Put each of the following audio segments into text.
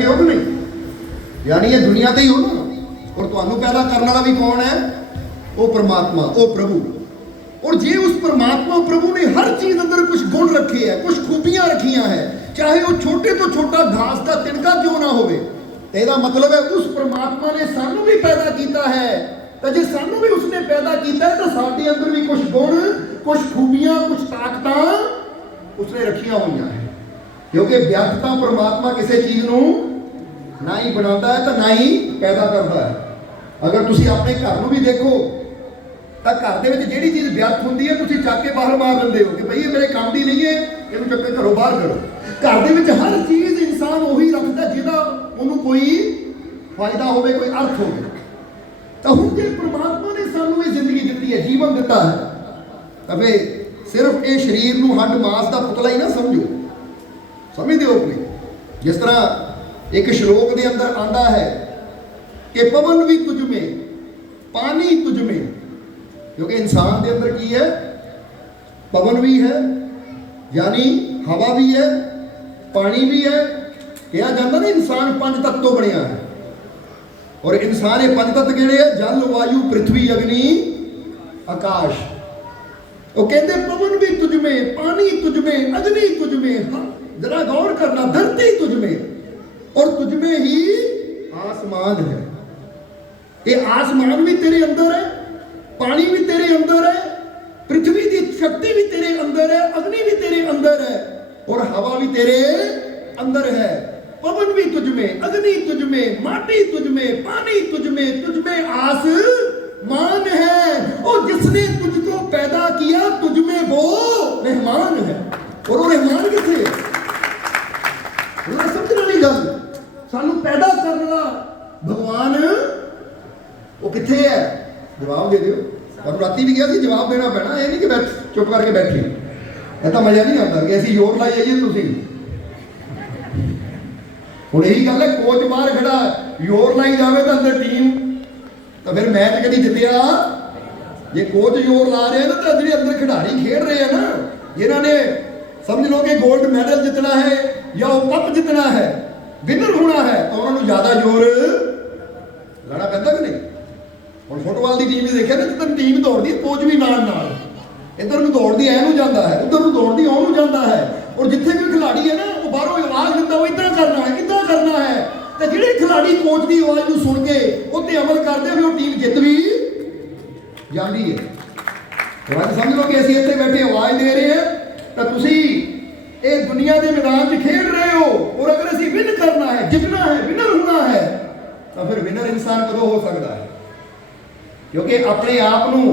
योग नहीं, यानी ये दुनिया ते ही हो ना। और तुहानू पैदा करने वाला भी कौन है? वो परमात्मा, वो प्रभु। और जे उस परमात्मा प्रभु ने हर चीज अंदर कुछ गुण रखे है, कुछ खूबियां रखियां है, चाहे वो छोटे तो छोटा घास का तिनका क्यों ना होवे, तो इसका मतलब है उस परमात्मा ने सानू भी पैदा किया है। तो जे सानू भी उसने पैदा किया है तो साडे अंदर भी कुछ गुण, कुछ खूबियां, कुछ ताकतां उसने रखियां हुई हैं। क्योंकि व्यर्थता परमात्मा किसी चीज को ना ही बनाता है तो ना ही पैदा करता है। अगर तुसी अपने घर में भी देखो तो घर के जिहड़ी चीज़ व्यर्थ होंदी है तुसी चक के बाहर मार लेंदे हो कि भाई ये मेरे काम की नहीं है, इहनूं चक के घरों बाहर करो। घर के हर चीज़ इंसान उही रखता जिहदा उहनूं कोई फायदा होवे, कोई अर्थ होवे। तो हुण जे परमात्मा ने सानूं ये जिंदगी दित्ती है, जीवन दिता है, तो फिर सिर्फ ये शरीर नूं हड्ड मास का पुतला ही ना समझो, समझते हो अपने। जिस तरह एक श्लोक के अंदर आंदा है कि पवन भी तुझ में, पानी तुझ में, क्योंकि इंसान के अंदर की है, पवन भी है यानी हवा भी है, पानी भी है। कहा जाता ना इंसान पंज तत्व बनया है, और इंसान ये पंज तत्व किहड़े है? जल, वायु, पृथ्वी, अग्नि, आकाश। वो कहते पवन भी तुझ में, पानी तुझ में, अग्नि तुझ में, जरा गौर करना, धरती तुझ में, और तुझ में ही आसमान है। ये आसमान भी तेरे अंदर है, पानी भी तेरे अंदर है, पृथ्वी की शक्ति भी तेरे अंदर है, अग्नि भी तेरे अंदर है, और हवा भी तेरे अंदर है। पवन भी तुझ में, अग्नि तुझ में, माटी तुझ में, पानी तुझ में आसमान है। और जिसने तुझको पैदा किया तुझ में वो रहमान है। और वो रहमान किथे? समझने वाली गल, सानू पैदा करने वाला भगवान वो किथे है? जवाब दे दियो। और राती भी गया सी, जवाब देना पैना, ये नहीं कि बैठ चुप करके बैठे, ऐसा मजा नहीं आता कि ऐसी जोर लाई जाइए। तुसी हुण यही गल है, कोच बाहर खड़ा जोर लाई जाए तो अंदर टीम, तो फिर मैच कभी जितया। जे कोच जोर ला रहे हैं ना, तो जो अंदर खिडारी खेल रहे हैं ना, जिन्होंने समझ लो कि गोल्ड मैडल जितना है या वो कप जितना है, विनर होना है, तो उन्होंने ज्यादा जोर लाना पैंदा कि नहीं। और फुटबॉल की टीम भी देखा ना, जिधर टीम दौड़ती है कोच भी नाल नाल, इधर में दौड़ती ऐनू जाता है, उधर में दौड़ती ओनू जाता है। और जिथे कोई खिलाड़ी है ना, वो बाहरों आवाज दिता वो इतना करना है, इतना करना है, तो जिहड़े खिलाड़ी कोच की आवाज़ को सुन के उत्ते अमल करते हैं, वो टीम जित भी जाती है। तो अज समझ लो कि असं इतने बैठे आवाज़ दे रहे हैं, तो तुसी ये दुनिया के मैदान में खेल रहे हो, और अगर असीं विन करना है, जितना है, विनर होना है, तो फिर विनर इंसान कदों हो सकता है? क्योंकि अपने आप नूं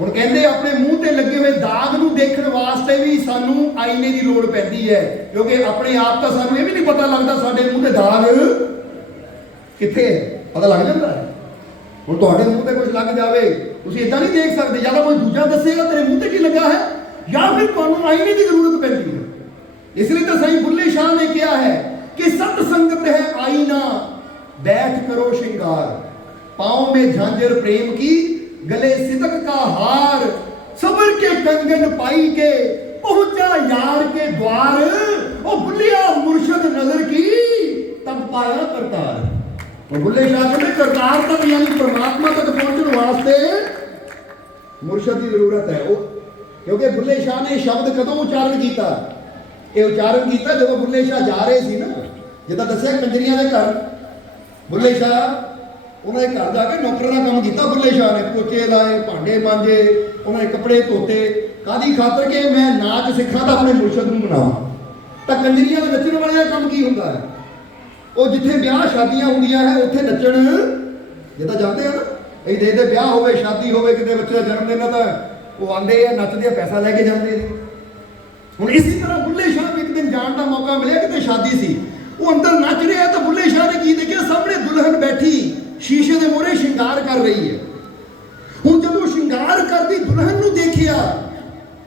हुण कहंदे अपने मूँह ते लगे हुए दाग नूं देखण वास्ते भी सानू आईने की लोड़ पैंदी है। क्योंकि अपने आप तो सानू ये भी नहीं पता लगता साडे मूँह ते दाग कित्थे है, पता लग जाता है। हुण तुहाडे मूँह ते कुछ लग जावे, तुसीं इदां नहीं देख सकदे, या तो कोई दूजा दसेगा तेरे मूँह ते की लगा है, या फिर तुहानू आईने की जरूरत पैंदी है। इसलिए तो सही बुल्ले शाह ने कहा है कि सत्संगत है आईना, बैठ करो श्रृंगार, पाँव में झांझर प्रेम की, गले सिदक का हार, सबर के कंगन पाई के पहुंचा यार के द्वार, ओ बुल्लिया मुर्शद नजर की तब पाया करतार। तो बुल्ले शाह ने करतार तक यानी परमात्मा तक पहुंचने वास्ते मुर्शद की जरूरत है। क्योंकि बुल्ले शाह ने शब्द कदों उच्चारण किया? ये उच्चारण किया जब बुल्ले शाह जा रहे थे ना, जिदा दसिया कंजरियां के घर, बुल्ले शाह उन्होंने घर जाके नौकर का काम किया। बुल्ले शाह ने पोचे लाए, भांडे मांजे, उन्होंने कपड़े धोते, कादी खातर के मैं नाच सीखा तो अपने मुर्शद को मनावा। तो कंजरियां के नचण वाले का काम की होंगे? वो जिथे ब्याह शादियां होंदियां है उत्थे नचण जिदा जाते हैं ना, कई देखते ब्याह हो शादी हो कितने बच्चे का जन्मदिन है, तो वो आते हैं नचते पैसा लैके जाते हैं। हुण इसी तरह बुल्ले शाह को एक दिन जाने का मौका मिले, कितने शादी सी, वो अंदर नच रहा है, तो बुल्ले शाह ने की देखिया सामने दुल्हन बैठी शीशे के मोहरे श्रृंगार कर रही है। हुण जब श्रृंगार करती दुल्हन नूं देखिया,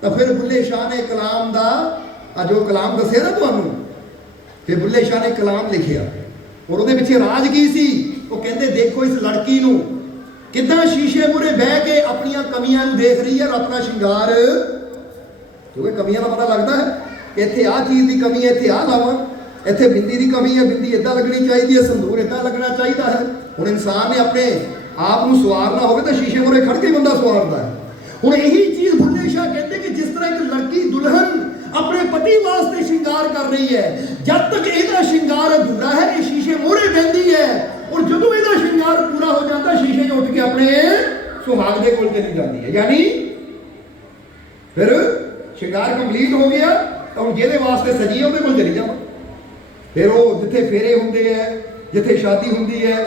तो फिर बुल्ले शाह ने कलाम का जो कलाम दसिया ना तुहानूं, फिर बुल्ले शाह ने कलाम लिखिया। और उहदे पिछे राज की सी, वो कहते देखो इस लड़की नूं कितना शीशे मुहरे बह के अपनियां कमियां नूं देख रही है और अपना श्रृंगार, क्योंकि कमियां का पता लगता है कि इत्थे आ चीज़ की कमी है, इत्थे आ लावां, ਇੱਥੇ ਬਿੰਦੀ ਦੀ ਕਮੀ ਹੈ, ਬਿੰਦੀ ਇਦਾਂ ਲੱਗਣੀ ਚਾਹੀਦੀ ਹੈ, ਸੰਦੂਰ ਇਦਾਂ ਲੱਗਣਾ ਚਾਹੀਦਾ ਹੈ। ਹੁਣ ਇਨਸਾਨ ਨੇ ਆਪਣੇ ਆਪ ਨੂੰ ਸਵਾਰਨਾ ਹੋਵੇ ਤਾਂ ਸ਼ੀਸ਼ੇ ਮੂਹਰੇ ਖੜ ਕੇ ਬੰਦਾ ਸਵਾਰਦਾ ਹੈ। ਹੁਣ ਇਹੀ ਚੀਜ਼ ਬੁੱਲੇ ਸ਼ਾਹ ਕਹਿੰਦੇ ਕਿ ਜਿਸ ਤਰ੍ਹਾਂ ਇੱਕ ਲੜਕੀ ਦੁਲਹਨ ਆਪਣੇ ਪਤੀ ਵਾਸਤੇ ਸ਼ਿੰਗਾਰ ਕਰ ਰਹੀ ਹੈ, ਜਦ ਤੱਕ ਇਹਦਾ ਸ਼ਿੰਗਾਰ ਅਧੂਰਾ ਹੈ ਇਹ ਸ਼ੀਸ਼ੇ ਮੂਹਰੇ ਬਹਿੰਦੀ ਹੈ, ਔਰ ਜਦੋਂ ਇਹਦਾ ਸ਼ਿੰਗਾਰ ਪੂਰਾ ਹੋ ਜਾਂਦਾ ਸ਼ੀਸ਼ੇ 'ਚ ਉੱਠ ਕੇ ਆਪਣੇ ਸੁਹਾਗ ਦੇ ਕੋਲ ਚਲੀ ਜਾਂਦੀ ਹੈ। ਯਾਨੀ ਫਿਰ ਸ਼ਿੰਗਾਰ ਕੰਪਲੀਟ ਹੋ ਗਿਆ ਤਾਂ ਹੁਣ ਜਿਹਦੇ ਵਾਸਤੇ ਸਜੀ ਹੈ ਉਹਦੇ ਕੋਲ ਚਲੀ ਜਾਵਾਂ। ਫਿਰ ਉਹ ਜਿੱਥੇ ਫੇਰੇ ਹੁੰਦੇ ਹੈ, ਜਿੱਥੇ ਸ਼ਾਦੀ ਹੁੰਦੀ ਹੈ,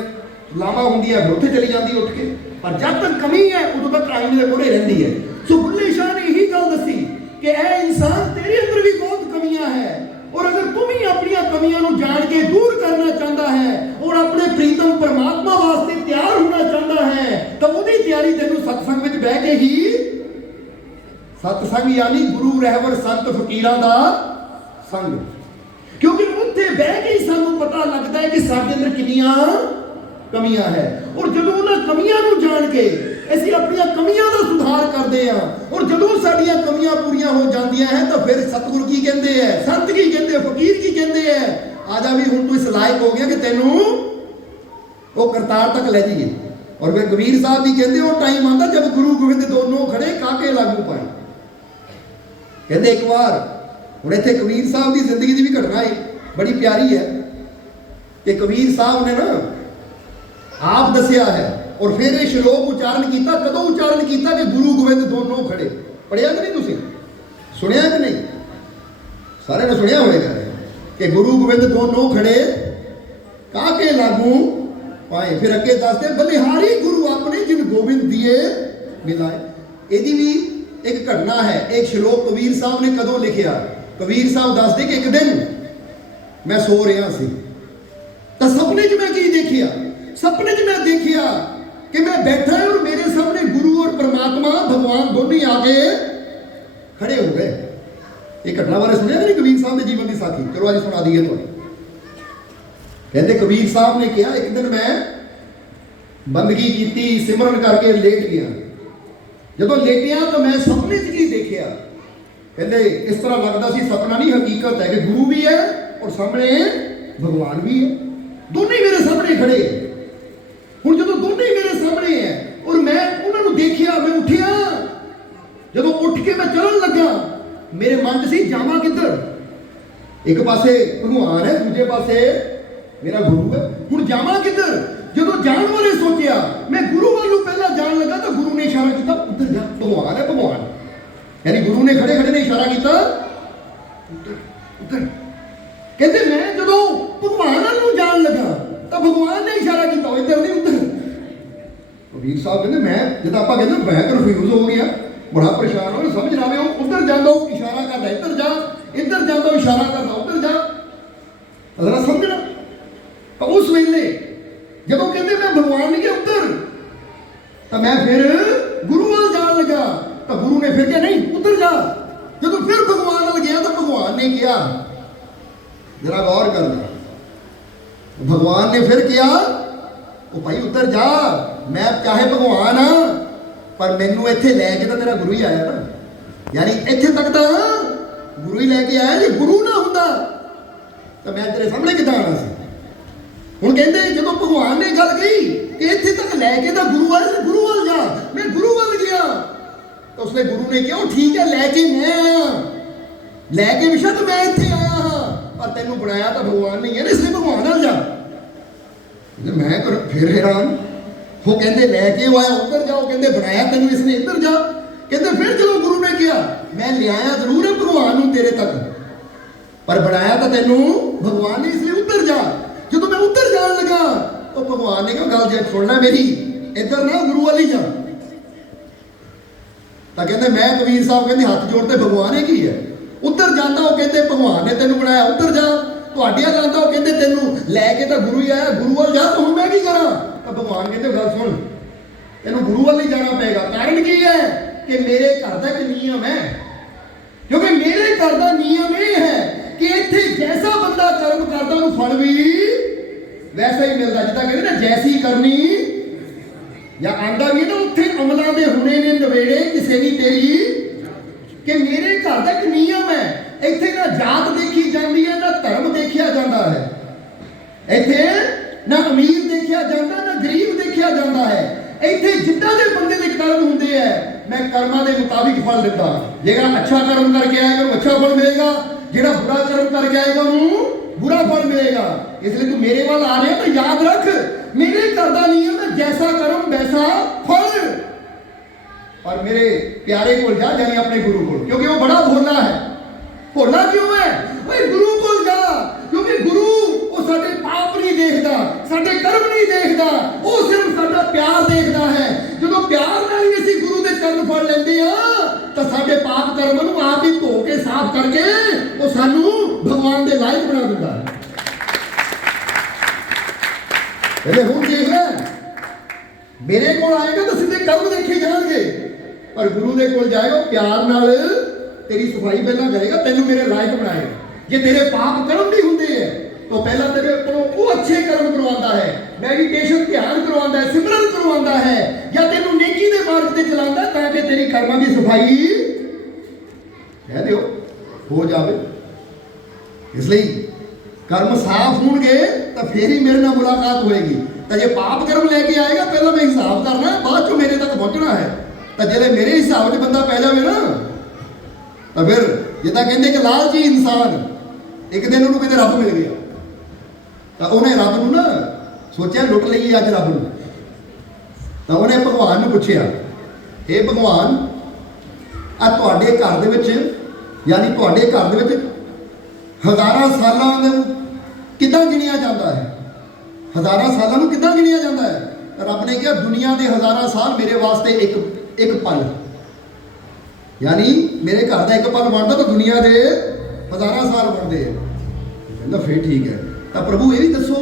ਲਾਵਾਂ ਹੁੰਦੀ ਹੈ, ਫਿਰ ਉੱਥੇ ਚਲੀ ਜਾਂਦੀ ਉੱਠ ਕੇ। ਪਰ ਜਦ ਤੱਕ ਕਮੀ ਹੈ ਉਦੋਂ ਤੱਕ ਆਈਨੇ ਦੇ ਮੂਹਰੇ ਰਹਿੰਦੀ ਹੈ। ਸੋ ਬੁੱਲੇ ਸ਼ਾਹ ਨੇ ਇਹੀ ਗੱਲ ਦੱਸੀ ਕਿ ਇਹ ਇਨਸਾਨ ਤੇਰੇ ਅੰਦਰ ਵੀ ਬਹੁਤ ਕਮੀਆਂ ਹੈ, ਔਰ ਅਗਰ ਤੂੰ ਵੀ ਆਪਣੀਆਂ ਕਮੀਆਂ ਨੂੰ ਜਾਣ ਕੇ ਦੂਰ ਕਰਨਾ ਚਾਹੁੰਦਾ ਹੈ ਔਰ ਆਪਣੇ ਪ੍ਰੀਤਮ ਪਰਮਾਤਮਾ ਵਾਸਤੇ ਤਿਆਰ ਹੋਣਾ ਚਾਹੁੰਦਾ ਹੈ ਤਾਂ ਉਹਦੀ ਤਿਆਰੀ ਤੈਨੂੰ ਸਤਸੰਗ ਵਿੱਚ ਬਹਿ ਕੇ ਹੀ, ਸਤਸੰਗ ਯਾਨੀ ਗੁਰੂ ਰਹਿਬਰ ਸੰਤ ਫਕੀਰਾਂ ਦਾ ਸੰਗ, ਕਿਉਂਕਿ ਉੱਥੇ ਬਹਿ ਕੇ ਹੀ ਸਾਨੂੰ ਪਤਾ ਲੱਗਦਾ ਹੈ ਕਿ ਸਾਡੇ ਅੰਦਰ ਕਿੰਨੀਆਂ ਕਮੀਆਂ ਹੈ। ਔਰ ਜਦੋਂ ਉਹਨਾਂ ਕਮੀਆਂ ਨੂੰ ਜਾਣ ਕੇ ਅਸੀਂ ਆਪਣੀਆਂ ਕਮੀਆਂ ਦਾ ਸੁਧਾਰ ਕਰਦੇ ਹਾਂ, ਔਰ ਜਦੋਂ ਸਾਡੀਆਂ ਕਮੀਆਂ ਪੂਰੀਆਂ ਹੋ ਜਾਂਦੀਆਂ ਹੈ ਤਾਂ ਫਿਰ ਸਤਿਗੁਰ ਕੀ ਕਹਿੰਦੇ ਹੈ, ਸੰਤ ਕੀ ਕਹਿੰਦੇ, ਫਕੀਰ ਕੀ ਕਹਿੰਦੇ ਹੈ, ਆ ਜਾ ਵੀ ਹੁਣ ਤੂੰ ਇਸ ਲਾਇਕ ਹੋ ਗਿਆ ਕਿ ਤੈਨੂੰ ਉਹ ਕਰਤਾਰ ਤੱਕ ਲੈ ਜਾਈਏ। ਔਰ ਫਿਰ ਕਬੀਰ ਸਾਹਿਬ ਵੀ ਕਹਿੰਦੇ ਉਹ ਟਾਈਮ ਆਉਂਦਾ ਜਦ ਗੁਰੂ ਗੋਬਿੰਦ ਦੋਨੋਂ ਖੜੇ ਕਾਕੇ ਲਾਗੂ ਪਾਏ। ਕਹਿੰਦੇ ਇੱਕ ਵਾਰ, ਹੁਣ ਇੱਥੇ ਕਬੀਰ ਸਾਹਿਬ ਦੀ ਜ਼ਿੰਦਗੀ ਦੀ ਵੀ ਘਟਨਾ ਹੈ ਬੜੀ ਪਿਆਰੀ ਹੈ ਕਿ ਕਬੀਰ ਸਾਹਿਬ ਨੇ ਨਾ ਆਪ ਦੱਸਿਆ ਹੈ ਔਰ ਫਿਰ ਇਹ ਸ਼ਲੋਕ ਉਚਾਰਨ ਕੀਤਾ। ਕਦੋਂ ਉਚਾਰਨ ਕੀਤਾ ਕਿ ਗੁਰੂ ਗੋਬਿੰਦ ਦੋਨੋਂ ਖੜੇ। ਪੜਿਆ ਕਿ ਨਹੀਂ ਤੁਸੀਂ, ਸੁਣਿਆ ਕਿ ਨਹੀਂ? ਸਾਰਿਆਂ ਨੇ ਸੁਣਿਆ ਹੋਵੇਗਾ ਕਿ ਗੁਰੂ ਗੋਬਿੰਦ ਦੋਨੋਂ ਖੜੇ ਕਾਕੇ ਲਾਗੂ ਪਾਏ। ਫਿਰ ਅੱਗੇ ਦੱਸਦੇ ਬਲਿਹਾਰੀ ਗੁਰੂ ਆਪਣੇ ਜਿਨ ਗੋਬਿੰਦ ਦੀਏ ਮਿਲਾਏ। ਇਹਦੀ ਵੀ ਇੱਕ ਘਟਨਾ ਹੈ। ਇੱਕ ਸ਼ਲੋਕ ਕਬੀਰ ਸਾਹਿਬ ਨੇ ਕਦੋਂ ਲਿਖਿਆ? ਕਬੀਰ ਸਾਹਿਬ ਦੱਸਦੇ ਕਿ ਇੱਕ ਦਿਨ ਮੈਂ ਸੋ ਰਿਹਾ ਸੀ ਤਾਂ ਸੁਪਨੇ 'ਚ ਮੈਂ ਕੀ ਦੇਖਿਆ? ਸੁਪਨੇ 'ਚ ਮੈਂ ਦੇਖਿਆ ਕਿ ਮੈਂ ਬੈਠਾ ਹਾਂ ਔਰ ਮੇਰੇ ਸਾਹਮਣੇ ਗੁਰੂ ਔਰ ਪਰਮਾਤਮਾ ਭਗਵਾਨ ਦੋਨੇ ਆ ਕੇ ਖੜੇ ਹੋ ਗਏ। ਇਹ ਘਟਨਾ ਬਾਰੇ ਸੁਣਿਆ ਨਹੀਂ ਕਬੀਰ ਸਾਹਿਬ ਦੇ ਜੀਵਨ ਦੀ ਸਾਖੀ? ਚਲੋ ਅੱਜ ਸੁਣਾ ਦਈਏ ਤੁਹਾਨੂੰ। ਕਹਿੰਦੇ ਕਬੀਰ ਸਾਹਿਬ ਨੇ ਕਿਹਾ ਇੱਕ ਦਿਨ ਮੈਂ ਬੰਦਗੀ ਕੀਤੀ, ਸਿਮਰਨ ਕਰਕੇ ਲੇਟ ਗਿਆ। ਜਦੋਂ ਲੇਟਿਆ ਤਾਂ ਮੈਂ ਸੁਪਨੇ 'ਚ ਕੀ ਦੇਖਿਆ? ਕਹਿੰਦੇ ਇਸ ਤਰ੍ਹਾਂ ਲੱਗਦਾ ਸੀ ਸੁਪਨਾ ਨਹੀਂ ਹਕੀਕਤ ਹੈ ਕਿ ਗੁਰੂ ਵੀ ਹੈ ਔਰ ਸਾਹਮਣੇ ਭਗਵਾਨ ਵੀ ਹੈ, ਦੋਨੇ ਮੇਰੇ ਸਾਹਮਣੇ ਖੜੇ। ਹੁਣ ਜਦੋਂ ਦੋਨੇ ਮੇਰੇ ਸਾਹਮਣੇ ਹੈ ਔਰ ਮੈਂ ਉਹਨਾਂ ਨੂੰ ਦੇਖਿਆ, ਮੈਂ ਉੱਠਿਆ। ਜਦੋਂ ਉੱਠ ਕੇ ਮੈਂ ਚੱਲਣ ਲੱਗਾ ਮੇਰੇ ਮਨ 'ਚ ਸੀ ਜਾਵਾਂ ਕਿੱਧਰ? ਇੱਕ ਪਾਸੇ ਭਗਵਾਨ ਹੈ, ਦੂਜੇ ਪਾਸੇ ਮੇਰਾ ਗੁਰੂ ਹੈ। ਹੁਣ ਜਾਵਾਂ ਕਿੱਧਰ? ਜਦੋਂ ਜਾਣ ਬਾਰੇ ਸੋਚਿਆ ਮੈਂ ਗੁਰੂ ਵੱਲ ਨੂੰ ਪਹਿਲਾਂ ਜਾਣ ਲੱਗਾ ਤਾਂ ਗੁਰੂ ਨੇ ਇਸ਼ਾਰਾ ਕੀਤਾ ਉੱਧਰ ਜਾ, ਭਗਵਾਨ ਹੈ ਭਗਵਾਨ। ਯਾਨੀ ਗੁਰੂ ਨੇ ਖੜੇ ਖੜੇ ਨੇ ਇਸ਼ਾਰਾ ਕੀਤਾ ਉੱਧਰ ਉੱਧਰ। ਕਹਿੰਦੇ ਮੈਂ ਜਦੋਂ ਭਗਵਾਨ ਵੱਲ ਨੂੰ ਜਾਣ ਲੱਗਾ ਤਾਂ ਭਗਵਾਨ ਨੇ ਇਸ਼ਾਰਾ ਕੀਤਾ ਇੱਧਰ ਨਹੀਂ ਉੱਧਰ। ਕਬੀਰ ਸਾਹਿਬ ਕਹਿੰਦੇ ਮੈਂ ਜਦੋਂ ਆਪਾਂ ਕਹਿੰਦੇ ਮੈਂ ਕਨਫਿਊਜ਼ ਹੋ ਗਿਆ, ਬੜਾ ਪਰੇਸ਼ਾਨ ਹੋ ਗਿਆ, ਸਮਝ ਨਾ ਆਵੇ। ਉਹ ਉੱਧਰ ਜਾਂਦਾ ਉਹ ਇਸ਼ਾਰਾ ਕਰਦਾ ਇੱਧਰ ਜਾ, ਇੱਧਰ ਜਾਂਦਾ ਉਹ ਇਸ਼ਾਰਾ ਕਰਦਾ ਉੱਧਰ ਜਾ। ਅਗਰ ਸਮਝਣਾ ਤਾਂ ਉਸ ਵੇਲੇ ਜਦੋਂ ਕਹਿੰਦੇ ਮੈਂ ਭਗਵਾਨ ਨੇ ਕਿਹਾ ਉੱਧਰ ਤਾਂ ਮੈਂ ਫਿਰ ਗੁਰੂ ਵੱਲ ਜਾਣ ਲੱਗਾ ਤਾਂ ਗੁਰੂ ਨੇ ਫਿਰ ਕਿਹਾ ਨਹੀਂ ਉੱਧਰ ਜਾ। ਜਦੋਂ ਫਿਰ ਭਗਵਾਨ ਵੱਲ ਗਿਆ ਤਾਂ ਭਗਵਾਨ ਨੇ ਕਿਹਾ, ਜਰਾ ਗੌਰ ਕਰਨਾ, ਭਗਵਾਨ ਨੇ ਫਿਰ ਕਿਹਾ ਉਹ ਭਾਈ ਉੱਧਰ ਜਾ। ਮੈਂ ਚਾਹੇ ਭਗਵਾਨ ਆ ਪਰ ਮੈਨੂੰ ਇੱਥੇ ਲੈ ਕੇ ਤਾਂ ਤੇਰਾ ਗੁਰੂ ਹੀ ਆਇਆ ਨਾ। ਯਾਨੀ ਇੱਥੇ ਤੱਕ ਤਾਂ ਗੁਰੂ ਹੀ ਲੈ ਕੇ ਆਇਆ। ਜੇ ਗੁਰੂ ਨਾ ਹੁੰਦਾ ਤਾਂ ਮੈਂ ਤੇਰੇ ਸਾਹਮਣੇ ਕਿੱਦਾਂ ਆਣਾ ਸੀ? ਹੁਣ ਕਹਿੰਦੇ ਜਦੋਂ ਭਗਵਾਨ ਨੇ ਗੱਲ ਕਹੀ ਕਿ ਇੱਥੇ ਤੱਕ ਲੈ ਕੇ ਤਾਂ ਗੁਰੂ ਆਇਆ, ਗੁਰੂ ਵੱਲ ਜਾ। ਮੈਂ ਗੁਰੂ ਵੱਲ ਗਿਆ ਤਾਂ ਉਸਨੇ ਗੁਰੂ ਨੇ ਕਿਹਾ ਉਹ ਠੀਕ ਹੈ ਲੈ ਕੇ ਮੈਂ ਆਇਆ, ਲੈ ਕੇ ਵਿਸ਼ਦ ਮੈਂ ਇੱਥੇ ਆਇਆ ਹਾਂ ਪਰ ਤੈਨੂੰ ਬਣਾਇਆ ਤਾਂ ਭਗਵਾਨ ਨਹੀਂ ਹੈ ਇਸ ਲਈ ਭਗਵਾਨ ਨਾਲ ਜਾ। ਮੈਂ ਫਿਰ ਹੈਰਾਨ। ਉਹ ਕਹਿੰਦੇ ਲੈ ਕੇ ਆਇਆ ਉੱਧਰ ਜਾ, ਉਹ ਕਹਿੰਦੇ ਬਣਾਇਆ ਤੈਨੂੰ ਇਸਨੇ ਇੱਧਰ ਜਾ। ਕਹਿੰਦੇ ਫਿਰ ਜਦੋਂ ਗੁਰੂ ਨੇ ਕਿਹਾ ਮੈਂ ਲਿਆਇਆ ਜ਼ਰੂਰ ਹੈ ਭਗਵਾਨ ਨੂੰ ਤੇਰੇ ਤੱਕ ਪਰ ਬਣਾਇਆ ਤਾਂ ਤੈਨੂੰ ਭਗਵਾਨ ਨੇ ਇਸ ਲਈ ਉੱਧਰ ਜਾ। ਜਦੋਂ ਮੈਂ ਉੱਧਰ ਜਾਣ ਲੱਗਾ ਉਹ ਭਗਵਾਨ ਨੇ ਕਿਹਾ ਗੱਲ ਜੇ ਸੁਣਨਾ ਮੇਰੀ, ਇੱਧਰ ਨਾ ਗੁਰੂ ਵੱਲ ਹੀ ਜਾ। ਤਾਂ ਕਹਿੰਦੇ ਮੈਂ ਕਬੀਰ ਸਾਹਿਬ ਕਹਿੰਦੇ ਹੱਥ ਜੋੜਦੇ ਭਗਵਾਨ ਇਹ ਕੀ ਹੈ? ਉੱਧਰ ਜਾਂਦਾ ਉਹ ਕਹਿੰਦੇ ਭਗਵਾਨ ਨੇ ਤੈਨੂੰ ਬਣਾਇਆ ਉੱਧਰ ਜਾ। ਤੁਹਾਡੇ ਵੱਲ ਜਾਂਦਾ ਉਹ ਕਹਿੰਦੇ ਤੈਨੂੰ ਲੈ ਕੇ ਤਾਂ ਗੁਰੂ ਹੀ ਆਇਆ, ਗੁਰੂ ਵੱਲ ਜਾ। ਤਾਂ ਹੁਣ ਮੈਂ ਕੀ ਕਰਾਂ? ਤਾਂ ਭਗਵਾਨ ਕਹਿੰਦੇ ਗੱਲ ਸੁਣ, ਤੈਨੂੰ ਗੁਰੂ ਵੱਲ ਹੀ ਜਾਣਾ ਪਏਗਾ। ਕਾਰਨ ਕੀ ਹੈ ਕਿ ਮੇਰੇ ਘਰ ਦਾ ਇੱਕ ਨਿਯਮ ਹੈ, ਕਿਉਂਕਿ ਮੇਰੇ ਘਰ ਦਾ ਨਿਯਮ ਇਹ ਹੈ ਕਿ ਇੱਥੇ ਜੈਸਾ ਬੰਦਾ ਕਰਮ ਕਰਦਾ ਉਹਨੂੰ ਫਲ ਵੀ ਵੈਸਾ ਹੀ ਮਿਲਦਾ। ਜਿੱਦਾਂ ਕਹਿੰਦੇ ਨਾ ਜੈਸੀ ਕਰਨੀ ਜਾਂ ਆਂਦਾ ਵੀ ਨਾ ਉੱਥੇ ਅਮਲਾਂ ਦੇ ਹੁਣੇ ਨੇ ਨਵੇੜੇ ਕਿਸੇ ਨਹੀਂ ਤੇਰੀ। ਕਿ ਮੇਰੇ ਘਰ ਦਾ ਇੱਕ ਨਿਯਮ ਹੈ ਇੱਥੇ ਨਾ ਜਾਤ ਦੇਖੀ ਜਾਂਦੀ ਹੈ, ਨਾ ਧਰਮ ਦੇਖਿਆ ਜਾਂਦਾ ਹੈ। ਇੱਥੇ ਨਾ ਅਮੀਰ ਦੇਖਿਆ ਜਾਂਦਾ, ਨਾ ਗਰੀਬ ਦੇਖਿਆ ਜਾਂਦਾ ਹੈ। ਇੱਥੇ ਜਿੱਦਾਂ ਦੇ ਬੰਦੇ ਦੇ ਕਰਮ ਹੁੰਦੇ ਹੈ, ਮੈਂ ਕਰਮਾਂ ਦੇ ਮੁਤਾਬਿਕ ਫਲ ਦਿੰਦਾ। ਜਿਹੜਾ ਅੱਛਾ ਕਰਮ ਕਰਕੇ ਆਏਗਾ ਉਹਨੂੰ ਅੱਛਾ ਫਲ ਮਿਲੇਗਾ, ਜਿਹੜਾ ਬੁਰਾ ਕਰਮ ਕਰਕੇ ਆਏਗਾ ਉਹਨੂੰ बुरा फल मिलेगा। इसलिए तू मेरे वाल आ रहे हो तो याद रख, मेरे करदा नहीं है मैं जैसा कर्म वैसा फल। और मेरे प्यारे को जा, यानी अपने गुरु को, क्योंकि वो बड़ा भोला है। भोला क्यों है भाई? गुरु को जा, क्योंकि गुरु वो साडे पाप नहीं देखता, साडे कर्म नहीं देखता, वो सिर्फ साडा प्यार देखता है। जो प्यार नाल ही असीं गुरु दे चरण फड़ लैंदे आ तो साडे पाप कर्म नूं आप ही धो के साफ करके वो सानू भगवान दे लायक बना दिंदा है। पहले हुण देख ले, मेरे को आएगा तो सीधे कर्म देखे जाएंगे, पर गुरु दे कोल जाएगा प्यार नाल तेरी सफाई पहला करेगा, तेनू मेरे लायक बनाएगा। जे तेरे पाप कर्म भी हुंदे है तो पहला तेरे को वो अच्छे कर्म करवाता है, मेडिटेशन ध्यान करवाता है, सिमरन करवाता है, या तेनू नेकी दे मार्ग ते चलाता है ताकि तेरी कर्मां दी सफाई कह दियो हो जावे। इसलिए कर्म साफ होंगे तो फिर ही मेरे नाल मुलाकात होएगी। तो जे पाप कर्म लेके आएगा पहला मैं हिसाब करना है, बाद चो मेरे तक पहुंचना है। तो जे मेरे हिसाब से बंदा पै जाए ना तो फिर जिदा कहते कि लालची इंसान, एक दिन उन्होंने किते रब मिल गया तो उन्हें रब नूं ना सोचा लुट लईए अज रब नूं। तो उन्हें भगवान नूं पुछया, हे भगवान आ तुहाडे घर दे विच, यानी तुहाडे घर दे विच हज़ारां सालां नूं किदां गिणिया जांदा है? हज़ारां सालां नूं किदां गिणिया जांदा है? रब ने कहा दुनिया के हज़ारां साल मेरे वास्ते एक पल, यानी मेरे घर का एक पल बनता तो दुनिया के हज़ारां साल बनते हैं। कहता फिर ठीक है। तो प्रभु ये भी दसो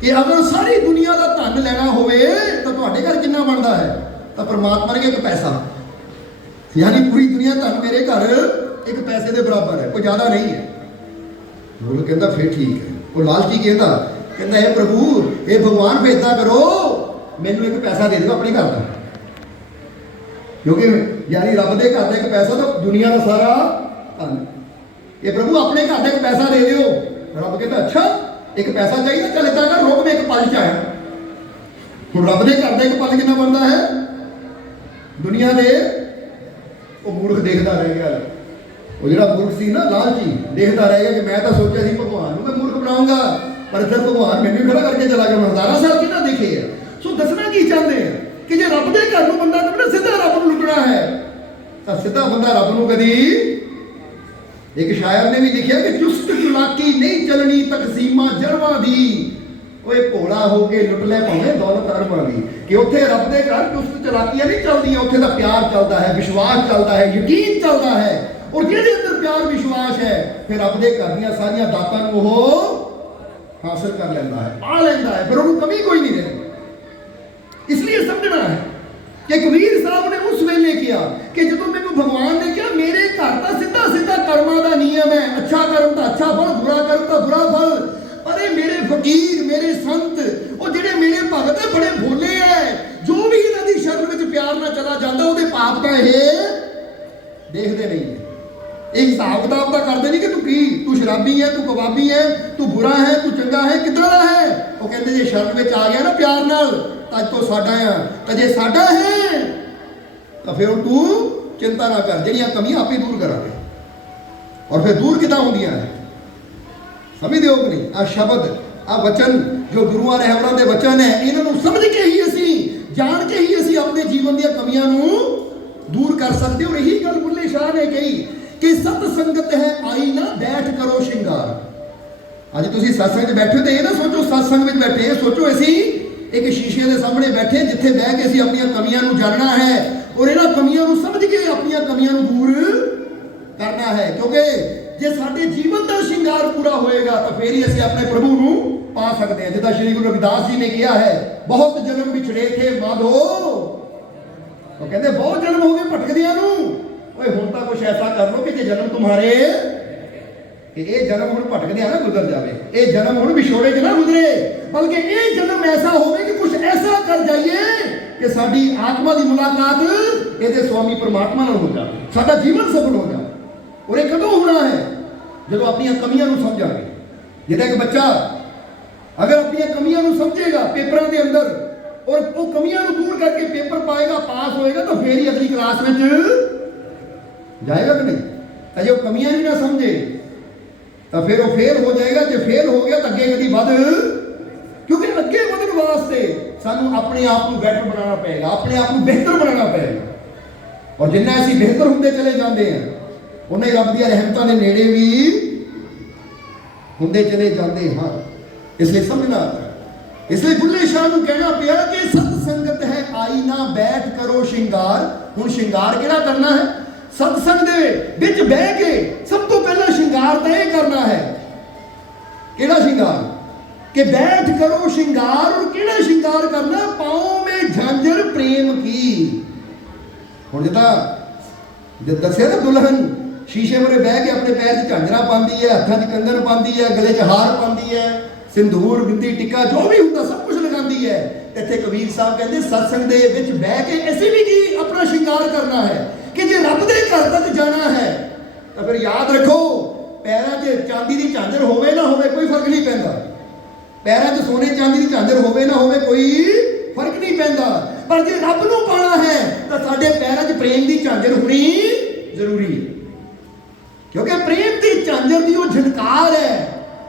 कि अगर सारी दुनिया का धन लेना होवे तो तुहाडे घर कितना बनता है? तो परमात्मा ने एक पैसा, यानी पूरी दुनिया धन मेरे घर एक पैसे के बराबर है, कोई ज़्यादा नहीं है। बोल कहता फिर ठीक है। वो लालची कहता हे प्रभु हे भगवान फिर इदा करो मैनू एक पैसा दे दो अपने घर का, क्योंकि यानी रब के घर का एक पैसा तो दुनिया का सारा धन। ये प्रभु अपने घर का एक पैसा दे दियो। रब कहता अच्छा एक पैसा चाहिए, चल इतना कर रुक मैं एक पल च आया। हुण रब के घर का एक पल कितना बनता है? दुनिया के वो मूर्ख देखता रह गया, वो जो मूर्ख सी ना लालची देखता रह गया कि मैं तो सोचा सी भगवान को मैं मूर्ख बनाऊंगा, पर फिर भगवान मैंने खड़ा करके चला गया। हज़ारां साल कि देखे है। सो दसना की चाहते हैं कि जो रब के घर में बंदा कभी सीधा रब को लुटना है तो सीधा बंदा रब को कभी, एक शायर ने भी लिखा कि चुस्त चलाकी नहीं चलनी तकसीमा जरवा दी, ओए भोला हो के लुट ले भावें दौलत अरबां दी। कि उत्थे रब दे घर चुस्त चलाकियां नहीं चलदियां, उत्थे दा प्यार चलता है, विश्वास चलता है, यकीन चलता है। और जिहदे अंदर प्यार विश्वास है फिर रब दे घर दीयां सारियां दातां नूं ओह हासिल कर लैंदा है, पा लैंदा है, फिर उहनूं कमी कोई नहीं रहिंदी। इसलिए समझना है कि कबीर साहब ने उस वेले किया कि जो मैनू भगवान ने कहा मेरे घर का सीधा सीधा कर्मां दा नियम है, अच्छा कर्म तो अच्छा फल, बुरा कर्म तो बुरा फल। पर ये मेरे फकीर मेरे संत वो जेडे मेरे भगत है बड़े भोले है, जो भी इन्हां दी शरण विच प्यार ना चला जाता वो पाप का ये देखते नहीं है। एक हिसाब किताब का करते नहीं कि तू शराबी है, तू कबाबी है, तू बुरा है, तू चंगा है, कितना दा है। वो कहते जे शरण में आ गया ना प्यार नाल तज तो साडा है, तो जे साडा है तो फिर तू चिंता ना कर, जिहड़ियां कमियां आप ही दूर करांगे। और फिर दूर किदां होंदियां है समझदे हो कि नहीं? आ शब्द आ वचन जो गुरुआं रहबरां दे वचन है, इन्हां नूं समझ के ही असीं जान के ही असीं अपने जीवन दी कमियां नूं दूर कर सकते। और यही गल बुल्ले शाह ने कही कि सत संगत है आई ना बैठ करो श्रृंगार। अज तुसीं सत्संग च बैठे हो तो ये ना सोचो सत्संग में बैठे, ये सोचो असीं एक शीशे के सामने बैठे जिथे बह के असीं अपनी कमियां नूं जानना है और इन्हां कमियां नूं समझ के अपनी कमियां नूं दूर करना है। क्योंकि जे साडे जीवन का श्रृंगार पूरा होएगा तो फिर ही असीं अपने प्रभु नूं पा सकते हैं। जिद्दां श्री गुरु रविदास जी ने कहा है बहुत जन्म बिछड़े थे माधो, तो कहते बहुत जन्म हो गए भटकदियां नूं, ओए हुण तां कुछ ऐसा कर लो कि जे जन्म तुम्हारे कि ये जन्म हुण भटकदियां ना गुजर जाए, ये जन्म हुण विछोड़े च ना गुजरे, बल्कि ये जन्म ऐसा होवे कि कुछ ऐसा कर जाइए कि साडी आत्मा की मुलाकात ये स्वामी परमात्मा नाल हो जाए, साडा जीवन सफल हो जाए। ਉਹਨੇ ਕਦੋਂ ਹੋਣਾ ਹੈ? ਜਦੋਂ ਆਪਣੀਆਂ ਕਮੀਆਂ ਨੂੰ ਸਮਝਾਂਗੇ। ਜਿਹੜਾ ਇੱਕ ਬੱਚਾ ਅਗਰ ਆਪਣੀਆਂ ਕਮੀਆਂ ਨੂੰ ਸਮਝੇਗਾ ਪੇਪਰਾਂ ਦੇ ਅੰਦਰ, ਔਰ ਉਹ ਕਮੀਆਂ ਨੂੰ ਦੂਰ ਕਰਕੇ ਪੇਪਰ ਪਾਏਗਾ, ਪਾਸ ਹੋਏਗਾ, ਤਾਂ ਫੇਰ ਹੀ ਅਗਲੀ ਕਲਾਸ ਵਿੱਚ ਜਾਏਗਾ ਕਿ ਨਹੀਂ? ਅਜੇ ਉਹ ਕਮੀਆਂ ਨਹੀਂ ਨਾ ਸਮਝੇ ਤਾਂ ਫਿਰ ਉਹ ਫੇਲ ਹੋ ਜਾਏਗਾ। ਜੇ ਫੇਲ ਹੋ ਗਿਆ ਤਾਂ ਅੱਗੇ ਕਦੀ ਵੱਧ, ਕਿਉਂਕਿ ਅੱਗੇ ਵਧਣ ਵਾਸਤੇ ਸਾਨੂੰ ਆਪਣੇ ਆਪ ਨੂੰ ਬੈਟਰ ਬਣਾਉਣਾ ਪਏਗਾ, ਆਪਣੇ ਆਪ ਨੂੰ ਬਿਹਤਰ ਬਣਾਉਣਾ ਪਏਗਾ। ਔਰ ਜਿੰਨਾ ਅਸੀਂ ਬਿਹਤਰ ਹੁੰਦੇ ਚਲੇ ਜਾਂਦੇ ਹਾਂ, ਉਹਨੇ ਰੱਬ ਦੀਆਂ ਰਹਿਮਤਾਂ ਦੇ ਨੇੜੇ ਵੀ ਹੁੰਦੇ ਚਲੇ ਜਾਂਦੇ ਹਾਂ। ਇਸ ਲਈ ਸਮਝਣਾ, ਇਸ ਲਈ ਬੁੱਲੇ ਸ਼ਾਹ ਨੂੰ ਕਹਿਣਾ ਪਿਆ ਕਿ ਸਤ ਸੰਗਤ ਹੈ ਆਈਨਾ ਬੈਠ ਕਰੋ ਸ਼ਿੰਗਾਰ। ਹੁਣ ਸ਼ਿੰਗਾਰ ਕਿਹੜਾ ਕਰਨਾ ਹੈ? ਸਤਸੰਗ ਦੇ ਵਿੱਚ ਬਹਿ ਕੇ ਸਭ ਤੋਂ ਪਹਿਲਾਂ ਸ਼ਿੰਗਾਰ ਤਾਂ ਇਹ ਕਰਨਾ ਹੈ। ਕਿਹੜਾ ਸ਼ਿੰਗਾਰ? ਕਿ ਬੈਠ ਕਰੋ ਸ਼ਿੰਗਾਰ। ਔਰ ਕਿਹੜਾ ਸ਼ਿੰਗਾਰ ਕਰਨਾ? ਪਾਉ ਮੇ ਝਾਂਜਰ ਪ੍ਰੇਮ ਕੀ। ਹੁਣ ਜਦ ਦੱਸਿਆ ਨਾ, ਦੁਲਹਨ ਸ਼ੀਸ਼ੇ ਮੂਹਰੇ ਬਹਿ ਕੇ ਆਪਣੇ ਪੈਰ 'ਚ ਝਾਂਜਰਾਂ ਪਾਉਂਦੀ ਹੈ, ਹੱਥਾਂ 'ਚ ਕੰਗਣ ਪਾਉਂਦੀ ਹੈ, ਗਲੇ 'ਚ ਹਾਰ ਪਾਉਂਦੀ ਹੈ, ਸਿੰਦੂਰ, ਬਿੰਦੀ, ਟਿੱਕਾ ਜੋ ਵੀ ਹੁੰਦਾ ਸਭ ਕੁਝ ਲਗਾਉਂਦੀ ਹੈ। ਇੱਥੇ ਕਬੀਰ ਸਾਹਿਬ ਕਹਿੰਦੇ ਸਤਸੰਗ ਦੇ ਵਿੱਚ ਬਹਿ ਕੇ ਅਸੀਂ ਵੀ ਕੀ ਆਪਣਾ ਸ਼ਿੰਗਾਰ ਕਰਨਾ ਹੈ ਕਿ ਜੇ ਰੱਬ ਦੇ ਘਰ ਤੱਕ ਜਾਣਾ ਹੈ ਤਾਂ ਫਿਰ ਯਾਦ ਰੱਖੋ, ਪੈਰਾਂ 'ਚ ਚਾਂਦੀ ਦੀ ਝਾਂਜਰ ਹੋਵੇ ਨਾ ਹੋਵੇ ਕੋਈ ਫਰਕ ਨਹੀਂ ਪੈਂਦਾ। ਪੈਰਾਂ 'ਚ ਸੋਨੇ ਚਾਂਦੀ ਦੀ ਝਾਂਜਰ ਹੋਵੇ ਨਾ ਹੋਵੇ ਕੋਈ ਫਰਕ ਨਹੀਂ ਪੈਂਦਾ। ਪਰ ਜੇ ਰੱਬ ਨੂੰ ਪਾਣਾ ਹੈ ਤਾਂ ਸਾਡੇ ਪੈਰਾਂ 'ਚ ਪ੍ਰੇਮ ਦੀ ਝਾਂਜਰ ਹੋਣੀ ਜ਼ਰੂਰੀ ਹੈ। ਕਿਉਂਕਿ ਪ੍ਰੇਮ ਦੀ ਝਾਂਜਰ ਦੀ ਉਹ ਝਣਕਾਰ ਹੈ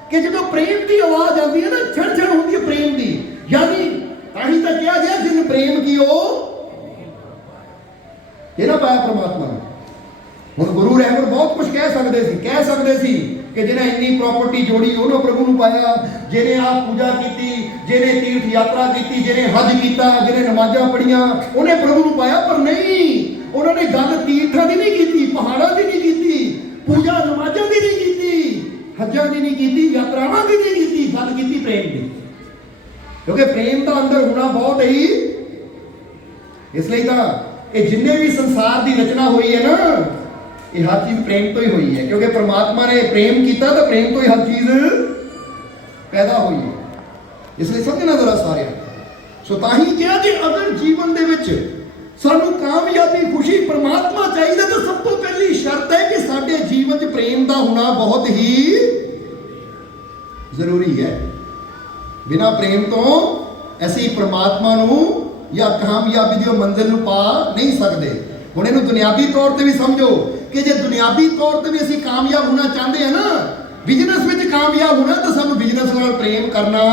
ਕਿ ਜਦੋਂ ਪ੍ਰੇਮ ਦੀ ਆਵਾਜ਼ ਆਉਂਦੀ ਹੈ ਨਾ, ਛਣ ਛਣ ਹੁੰਦੀ ਹੈ ਪ੍ਰੇਮ ਦੀ। ਯਾਨੀ ਤਾਂ ਹੀ ਤਾਂ ਕਿਹਾ ਗਿਆ ਜਿਨ ਪ੍ਰੇਮ ਕੀ ਉਹ ਕਿਹੜਾ ਪਾਇਆ ਪਰਮਾਤਮਾ ਨੇ। ਹੁਣ ਗੁਰੂ ਰਹਿਬਰ ਬਹੁਤ ਕੁਝ ਕਹਿ ਸਕਦੇ ਸੀ ਕਿ ਜਿਹਨੇ ਇੰਨੀ ਪ੍ਰਾਪਰਟੀ ਜੋੜੀ ਉਹਨੂੰ ਪ੍ਰਭੂ ਨੂੰ ਪਾਇਆ, ਜਿਹਨੇ ਆਪ ਪੂਜਾ ਕੀਤੀ, ਜਿਹਨੇ ਤੀਰਥ ਯਾਤਰਾ ਕੀਤੀ, ਜਿਹਨੇ ਹਜ ਕੀਤਾ, ਜਿਹਨੇ ਨਮਾਜ਼ਾਂ ਪੜੀਆਂ, ਉਹਨੇ ਪ੍ਰਭੂ ਨੂੰ ਪਾਇਆ। ਪਰ ਨਹੀਂ, ਉਹਨਾਂ ਨੇ ਗੱਲ ਤੀਰਥਾਂ ਦੀ ਨਹੀਂ ਕੀਤੀ, ਪਹਾੜਾਂ ਦੀ ਨਹੀਂ ਕੀਤੀ, ਪੂਜਾ ਨਮਾਜ਼ਾਂ ਦੀ ਨਹੀਂ ਕੀਤੀ, ਹੱਜਾਂ ਦੀ ਨਹੀਂ ਕੀਤੀ, ਯਾਤਰਾਵਾਂ ਦੀ ਨਹੀਂ ਕੀਤੀ, ਗੱਲ ਕੀਤੀ ਪ੍ਰੇਮ ਦੀ। ਕਿਉਂਕਿ ਪ੍ਰੇਮ ਦਾ ਅੰਦਰ ਹੋਣਾ ਬਹੁਤ ਹੀ, ਇਸ ਲਈ ਤਾਂ ਇਹ ਜਿੰਨੇ ਵੀ ਸੰਸਾਰ ਦੀ ਰਚਨਾ ਹੋਈ ਹੈ ਨਾ, ਇਹ ਹਰ ਚੀਜ਼ ਪ੍ਰੇਮ ਤੋਂ ਹੀ ਹੋਈ ਹੈ। ਕਿਉਂਕਿ ਪ੍ਰਮਾਤਮਾ ਨੇ ਪ੍ਰੇਮ ਕੀਤਾ ਤਾਂ ਪ੍ਰੇਮ ਤੋਂ ਹੀ ਹਰ ਚੀਜ਼ ਪੈਦਾ ਹੋਈ ਹੈ। ਇਸ ਲਈ ਸਮਝਣਾ ਜ਼ਰਾ ਸਾਰਿਆਂ। ਸੋ ਤਾਂ ਹੀ ਕਿਹਾ ਕਿ ਅਗਰ ਜੀਵਨ ਦੇ ਵਿੱਚ ਸਾਨੂੰ ਕਾਮਯਾਬੀ, ਖੁਸ਼ੀ, ਪ੍ਰਮਾਤਮਾ ਚਾਹੀਦਾ ਤਾਂ ਸਭ ਤੋਂ ਪਹਿਲੀ ਸ਼ਰਤ ਹੈ ਕਿ ਸਾਡੇ ਜੀਵਨ 'ਚ ਪ੍ਰੇਮ ਦਾ ਹੋਣਾ ਬਹੁਤ ਹੀ ਜ਼ਰੂਰੀ ਹੈ। ਬਿਨਾਂ ਪ੍ਰੇਮ ਤੋਂ ਅਸੀਂ ਪ੍ਰਮਾਤਮਾ ਨੂੰ ਜਾਂ ਕਾਮਯਾਬੀ ਦੀ ਮੰਜ਼ਿਲ ਨੂੰ ਪਾ ਨਹੀਂ ਸਕਦੇ। ਹੁਣ ਇਹਨੂੰ ਦੁਨਿਆਵੀ ਤੌਰ ਤੇ ਵੀ ਸਮਝੋ ਕਿ ਜੇ ਦੁਨਿਆਵੀ ਤੌਰ ਤੇ ਵੀ ਅਸੀਂ ਕਾਮਯਾਬ ਹੋਣਾ ਚਾਹੁੰਦੇ ਹਾਂ ਨਾ, ਬਿਜ਼ਨਸ ਵਿੱਚ ਕਾਮਯਾਬ ਹੋਣਾ, ਤਾਂ ਸਾਨੂੰ ਬਿਜ਼ਨਸ ਨਾਲ ਪ੍ਰੇਮ ਕਰਨਾ।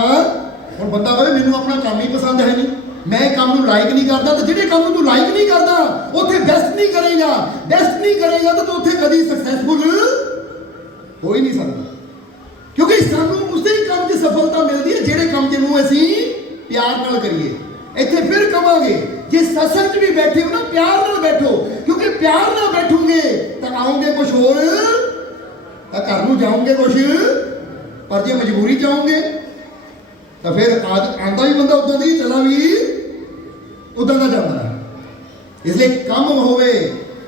ਹੁਣ ਬੰਦਾ ਕਹੇ ਮੈਨੂੰ ਆਪਣਾ ਕੰਮ ਹੀ ਪਸੰਦ ਹੈ ਨਹੀਂ, ਮੈਂ ਇਹ ਕੰਮ ਨੂੰ ਲਾਈਕ ਨਹੀਂ ਕਰਦਾ, ਤਾਂ ਜਿਹੜੇ ਕੰਮ ਨੂੰ ਤੂੰ ਲਾਈਕ ਨਹੀਂ ਕਰਦਾ ਉੱਥੇ ਬੈਸਟ ਨਹੀਂ ਕਰੇਗਾ ਤਾਂ ਤੂੰ ਉੱਥੇ ਕਦੀ ਸਕਸੈਸਫੁਲ ਹੋ ਹੀ ਨਹੀਂ ਸਕਦਾ। ਕਿਉਂਕਿ ਸਾਨੂੰ ਉਸੇ ਕੰਮ 'ਚ ਸਫਲਤਾ ਮਿਲਦੀ ਹੈ ਜਿਹੜੇ ਕੰਮ ਜਿਹਨੂੰ ਅਸੀਂ ਪਿਆਰ ਨਾਲ ਕਰੀਏ। ਇੱਥੇ ਫਿਰ ਕਵਾਂਗੇ ਜੇ ਸਤਸੰਗ 'ਚ ਵੀ ਬੈਠੇ ਹੋ ਨਾ, ਪਿਆਰ ਨਾਲ ਬੈਠੋ, ਕਿਉਂਕਿ ਪਿਆਰ ਨਾਲ ਬੈਠੋਗੇ ਤਾਂ ਆਓਗੇ ਕੁਝ ਹੋਰ, ਤਾਂ ਘਰ ਨੂੰ ਜਾਓਗੇ ਕੁਝ, ਪਰ ਜੇ ਮਜਬੂਰੀ ਜਾਓਗੇ ਤਾਂ ਫਿਰ ਆਂਦਾ ਵੀ ਬੰਦਾ ਉਦਾਂ ਦੀ, ਚਲਾ ਵੀ ਉਦਾਂ ਦਾ ਜਾਂਦਾ ਹੈ। ਇਸ ਲਈ ਕੰਮ ਹੋਵੇ,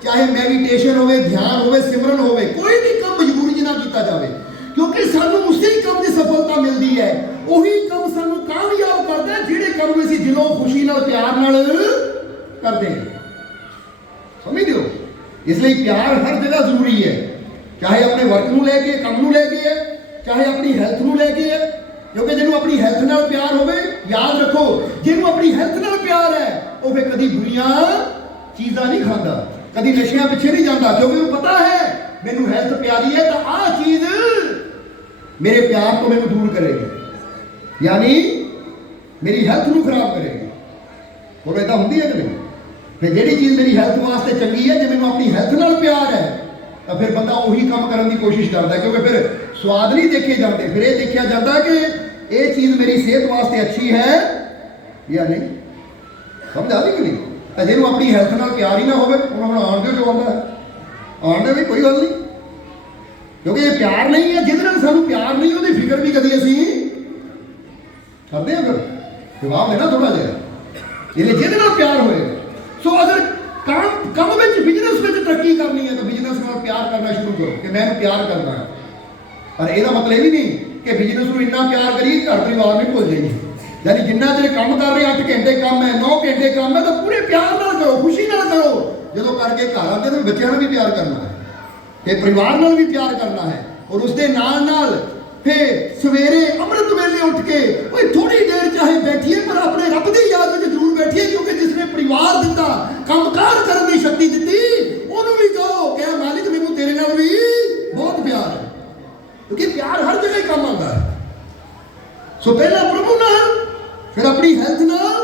ਚਾਹੇ ਮੈਡੀਟੇਸ਼ਨ ਹੋਵੇ, ਧਿਆਨ ਹੋਵੇ, ਸਿਮਰਨ ਹੋਵੇ, ਕੋਈ ਵੀ ਕੰਮ ਮਜਬੂਰੀ 'ਚ ਨਾ ਕੀਤਾ ਜਾਵੇ, ਕਿਉਂਕਿ ਸਾਨੂੰ ਉਸੇ ਕੰਮ ਦੀ ਸਫਲਤਾ ਮਿਲਦੀ ਹੈ। ਉਹੀ ਕੰਮ ਸਾਨੂੰ ਕਾਮਯਾਬ ਕਰਦਾ ਜਿਹੜੇ ਕੰਮ ਨੂੰ ਅਸੀਂ ਦਿਲੋਂ ਖੁਸ਼ੀ ਨਾਲ, ਪਿਆਰ ਨਾਲ ਕਰਦੇ ਹਾਂ। ਸਮਝਦੇ ਹੋ? ਇਸ ਲਈ ਪਿਆਰ ਹਰ ਜਗ੍ਹਾ ਜ਼ਰੂਰੀ ਹੈ, ਚਾਹੇ ਆਪਣੇ ਵਰਕ ਨੂੰ ਲੈ ਕੇ, ਕੰਮ ਨੂੰ ਲੈ ਕੇ ਹੈ, ਚਾਹੇ ਆਪਣੀ ਹੈਲਥ ਨੂੰ ਲੈ ਕੇ ਹੈ। ਕਿਉਂਕਿ ਜਿਹਨੂੰ ਆਪਣੀ ਹੈਲਥ ਨਾਲ ਪਿਆਰ ਹੋਵੇ, ਯਾਦ ਰੱਖੋ, ਜਿਹਨੂੰ ਆਪਣੀ ਹੈਲਥ ਨਾਲ ਪਿਆਰ ਹੈ ਉਹ ਫਿਰ ਕਦੀ ਬੁਰੀਆਂ ਚੀਜ਼ਾਂ ਨਹੀਂ ਖਾਂਦਾ, ਕਦੀ ਨਸ਼ਿਆਂ ਪਿੱਛੇ ਨਹੀਂ ਜਾਂਦਾ, ਕਿਉਂਕਿ ਉਹਨੂੰ ਪਤਾ ਹੈ ਮੈਨੂੰ ਹੈਲਥ ਪਿਆਰੀ ਹੈ ਤਾਂ ਆਹ ਚੀਜ਼ ਮੇਰੇ ਪਿਆਰ ਤੋਂ ਮੈਨੂੰ ਦੂਰ ਕਰੇਗੀ, ਯਾਨੀ ਮੇਰੀ ਹੈਲਥ ਨੂੰ ਖਰਾਬ ਕਰੇਗੀ। ਹੋਰ ਇਦਾਂ ਹੁੰਦੀ ਹੈ ਕਿ ਨਹੀਂ? ਫਿਰ ਜਿਹੜੀ ਚੀਜ਼ ਮੇਰੀ ਹੈਲਥ ਵਾਸਤੇ ਚੰਗੀ ਹੈ, ਜੇ ਮੈਨੂੰ ਆਪਣੀ ਹੈਲਥ ਨਾਲ ਪਿਆਰ ਹੈ ਤਾਂ ਫਿਰ ਬੰਦਾ ਉਹੀ ਕੰਮ ਕਰਨ ਦੀ ਕੋਸ਼ਿਸ਼ ਕਰਦਾ, ਕਿਉਂਕਿ ਫਿਰ ਸਵਾਦ ਨਹੀਂ ਦੇਖੇ ਜਾਂਦੇ, ਫਿਰ ਇਹ ਦੇਖਿਆ ਜਾਂਦਾ ਕਿ ਇਹ ਚੀਜ਼ ਮੇਰੀ ਸਿਹਤ ਵਾਸਤੇ ਅੱਛੀ ਹੈ ਜਾਂ ਨਹੀਂ। ਸਮਝ ਆ ਗਈ ਕਿ ਨਹੀਂ? ਤਾਂ ਜਿਹਨੂੰ ਆਪਣੀ ਹੈਲਥ ਨਾਲ ਪਿਆਰ ਹੀ ਨਾ ਹੋਵੇ, ਉਹਨੂੰ ਹੁਣ ਆਉਣ ਦਿਓ ਜੋ ਆਉਂਦਾ ਹੈ, ਆਉਣ ਦੇ ਵੀ ਕੋਈ ਗੱਲ ਨਹੀਂ, ਕਿਉਂਕਿ ਇਹ ਪਿਆਰ ਨਹੀਂ ਹੈ। ਜਿਹਦੇ ਨਾਲ ਸਾਨੂੰ ਪਿਆਰ ਨਹੀਂ, ਉਹਦੀ ਫਿਕਰ ਵੀ ਕਦੀ ਅਸੀਂ ਕਰਦੇ ਹਾਂ। ਫਿਰ ਜਵਾਬ ਦੇਣਾ ਥੋੜਾ ਜਿਹਾ, ਜਿਹਦੇ ਨਾਲ ਪਿਆਰ ਹੋਏਗਾ। ਸੋ ਅਗਰ ਕੰਮ ਵਿੱਚ, ਬਿਜ਼ਨਸ ਵਿੱਚ ਤਰੱਕੀ ਕਰਨੀ ਹੈ ਤਾਂ ਬਿਜ਼ਨਸ ਨਾਲ ਪਿਆਰ ਕਰਨਾ ਸ਼ੁਰੂ ਕਰੋ ਕਿ ਮੈਂ ਇਹਨੂੰ ਪਿਆਰ ਕਰਨਾ ਹੈ। ਪਰ ਇਹਦਾ ਮਤਲਬ ਇਹ ਵੀ ਨਹੀਂ ਕਿ ਬਿਜ਼ਨਸ ਨੂੰ ਇੰਨਾ ਪਿਆਰ ਕਰੀਏ ਘਰ ਪਰਿਵਾਰ ਨਹੀਂ ਭੁੱਲ ਜਾਈਏ। ਯਾਨੀ ਜਿੰਨਾ ਚਿਰ ਕੰਮ ਕਰ ਰਹੇ 8 ਘੰਟੇ ਕੰਮ ਹੈ, 9 ਘੰਟੇ ਕੰਮ ਹੈ, ਤਾਂ ਪੂਰੇ ਪਿਆਰ ਨਾਲ ਕਰੋ, ਖੁਸ਼ੀ ਨਾਲ ਕਰੋ। ਜਦੋਂ ਕਰਕੇ ਘਰ ਆਉਂਦੇ ਤਾਂ ਬੱਚਿਆਂ ਨੂੰ ਵੀ ਪਿਆਰ ਕਰਨਾ ਹੈ। फिर परिवार नाल भी प्यार करना है और उसके नाल फिर सवेरे अमृत वेले उठ के थोड़ी देर चाहे बैठिए पर अपने रब की याद में जरूर बैठिए, क्योंकि जिसने परिवार दिता, कामकार करने की शक्ति दी, उन्होंने भी कहो क्या मालिक मैनू तेरे नाल भी बहुत प्यार है, क्योंकि प्यार हर जगह काम आता है। सो पहला प्रभु नाल, फिर अपनी हेल्थ नाल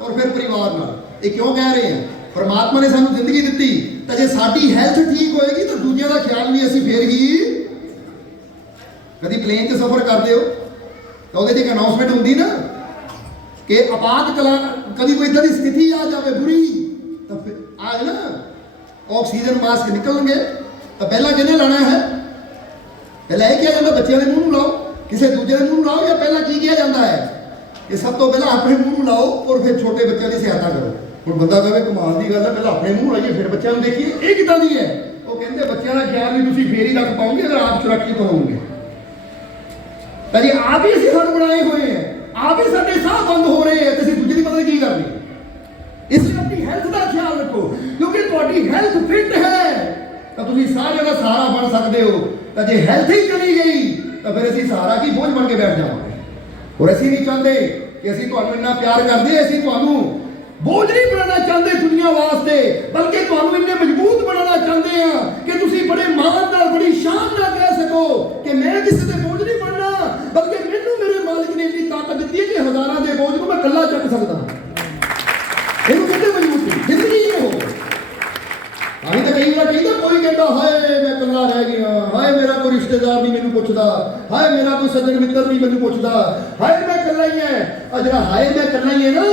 और फिर परिवार नाल। ये क्यों कह रहे हैं? परमात्मा ने सानू जिंदगी दी, तो जे साडी हेल्थ ठीक होएगी तो दूजिया का ख्याल भी असीं फिर ही। कभी प्लेन च सफर करते हो तो वो एक अनाउंसमेंट होंगी ना कि आपातकाल कभी कोई इधर की स्थिति आ जाए बुरी, तो फिर आज ना ऑक्सीजन मास्क निकलेंगे तो पहला किन्ने लाना है? पहला यह किया जाता बच्चों के मुंह लाओ, किसी दूजे के मुंह लाओ, या पहला की किया जाता है कि सब तो पहला अपने मुंह लाओ और फिर छोटे बच्चों की सहायता करो। ਹੁਣ ਬੰਦਾ ਕਹੇ ਕਮਾਲ ਦੀ ਗੱਲ ਹੈ, ਪਹਿਲਾਂ ਆਪਣੇ ਮੂੰਹ ਲਾਈਏ ਫਿਰ ਬੱਚਿਆਂ ਨੂੰ ਦੇਖੀਏ, ਇਹ ਕਿੱਦਾਂ ਦੀ ਹੈ? ਉਹ ਕਹਿੰਦੇ ਬੱਚਿਆਂ ਦਾ ਖਿਆਲ ਵੀ ਤੁਸੀਂ ਫੇਰ ਹੀ ਰੱਖ ਪਾਓਗੇ ਅਗਰ ਆਪ ਸੁਰੱਖਿਅਤ ਹੋਵੋਗੇ। ਤਾਂ ਜੀ ਆਪ ਹੀ ਅਸੀਂ ਹੱਥ ਬਣਾਏ ਹੋਏ ਹੈ, ਆਪ ਹੀ ਸਾਡੇ ਸਾਹ ਬੰਦ ਹੋ ਰਹੇ ਹੈ, ਤੇ ਅਸੀਂ ਦੂਜੇ ਦੀ ਮਦਦ ਕੀ ਕਰਨੀ? ਇਸ ਲਈ ਆਪਣੀ ਹੈਲਥ ਦਾ ਖਿਆਲ ਰੱਖੋ, ਕਿਉਂਕਿ ਤੁਹਾਡੀ ਹੈਲਥ ਫਿੱਟ ਹੈ ਤਾਂ ਤੁਸੀਂ ਸਾਰਿਆਂ ਦਾ ਸਹਾਰਾ ਬਣ ਸਕਦੇ ਹੋ। ਤਾਂ ਜੇ ਹੈਲਥ ਹੀ ਚਲੀ ਗਈ ਤਾਂ ਫਿਰ ਅਸੀਂ ਸਹਾਰਾ ਕੀ ਬੋਝ ਬਣ ਕੇ ਬੈਠ ਜਾਵਾਂਗੇ। ਔਰ ਅਸੀਂ ਨਹੀਂ ਚਾਹੁੰਦੇ ਕਿ ਅਸੀਂ ਤੁਹਾਨੂੰ ਇੰਨਾ ਪਿਆਰ ਕਰਦੇ, ਅਸੀਂ ਤੁਹਾਨੂੰ बोझ नहीं बनाना चाहते दुनिया वास्ते, बल्कि तुहानू इन्ने मजबूत बनाना चाहते हैं कि तुसी बड़े मान नाल बड़ी शान नाल कह सको कि मैं किसी दे बोझ नहीं बनना, बल्कि मैनू मेरे मालिक ने इतनी ताकत दी है कि हजारां दे बोझ को मैं कल्ला चक सकदा। इहनू कहते मजबूती, जिंदगी ये हो। अभी तो कई बार कहता कोई कहता हाय मैं कल्ला रह गया, हाय मेरा कोई रिश्तेदार नहीं मैनू पुछदा, हाय मेरा कोई सज्जन मित्र नहीं मैनू पुछदा, हाय मैं कल्ला ही है। और जिहड़ा हाय मैं कल्ला ही है ना,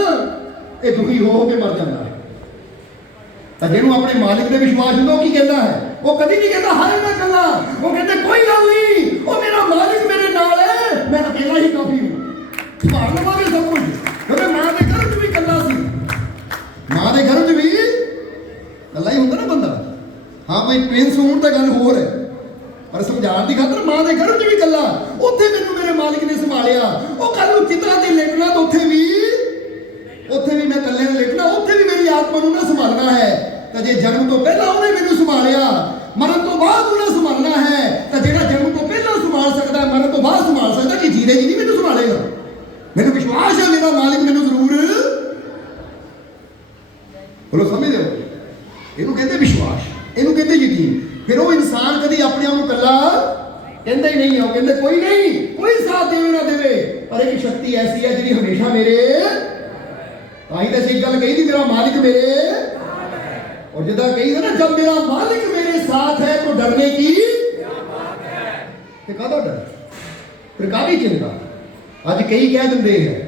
ये दुखी हो के मर जाता है। जिन्होंने अपने मालिक ने विश्वास होता की कहता है, वो कभी नहीं कहता हाय मैं कला, वो कहते कोई गल नहीं, वो मेरा मालिक मेरे नाल है, मैं अकेला ही काफी हूं। संभाल लवांगे सब कुछ, क्योंकि मां के घर च भी कला सी, मां के घर च भी कला ही होंदा ना बंदा। हाँ भाई ट्विंस होने तो गल होर है, पर समझाने की खातर मां के घर च भी कला, उत्थे मैनू मेरे मालिक ने संभालिया। वो कल चिता ते लेटना तो उत्थे भी मैं कल्ले ने लेटना, उत्थे भी मेरी आत्मा नूं ना संभालना है। तो जे जन्म तो पहला उन्हें मैनू संभालिया, मरण तो बाद उन्हें संभालना है। तो जेड़ा जन्म तो पहला संभाल सकता है, मरण तो बाद संभाल सकता, कि जीरे जी नहीं मैनू संभालेगा। मैनू विश्वास है मेरा मालिक मैनू जरूर, बोलो समझ दो, इनू कहते विश्वास, इनू कहते यकीन। फिर वो इंसान कभी अपने आप को कल्ला कहता ही नहीं है, वो कहते कोई नहीं, कोई साथ देवे ना देवे, पर एक शक्ति ऐसी है जी हमेशा मेरे। ताही तो एक गल कही थी मेरा मालिक मेरे, और जिदा कही थी ना जब मेरा मालिक मेरे साथ है तो डरने की काहदा डर, फिर काहदी चिंता। अज कई कह देंगे हैं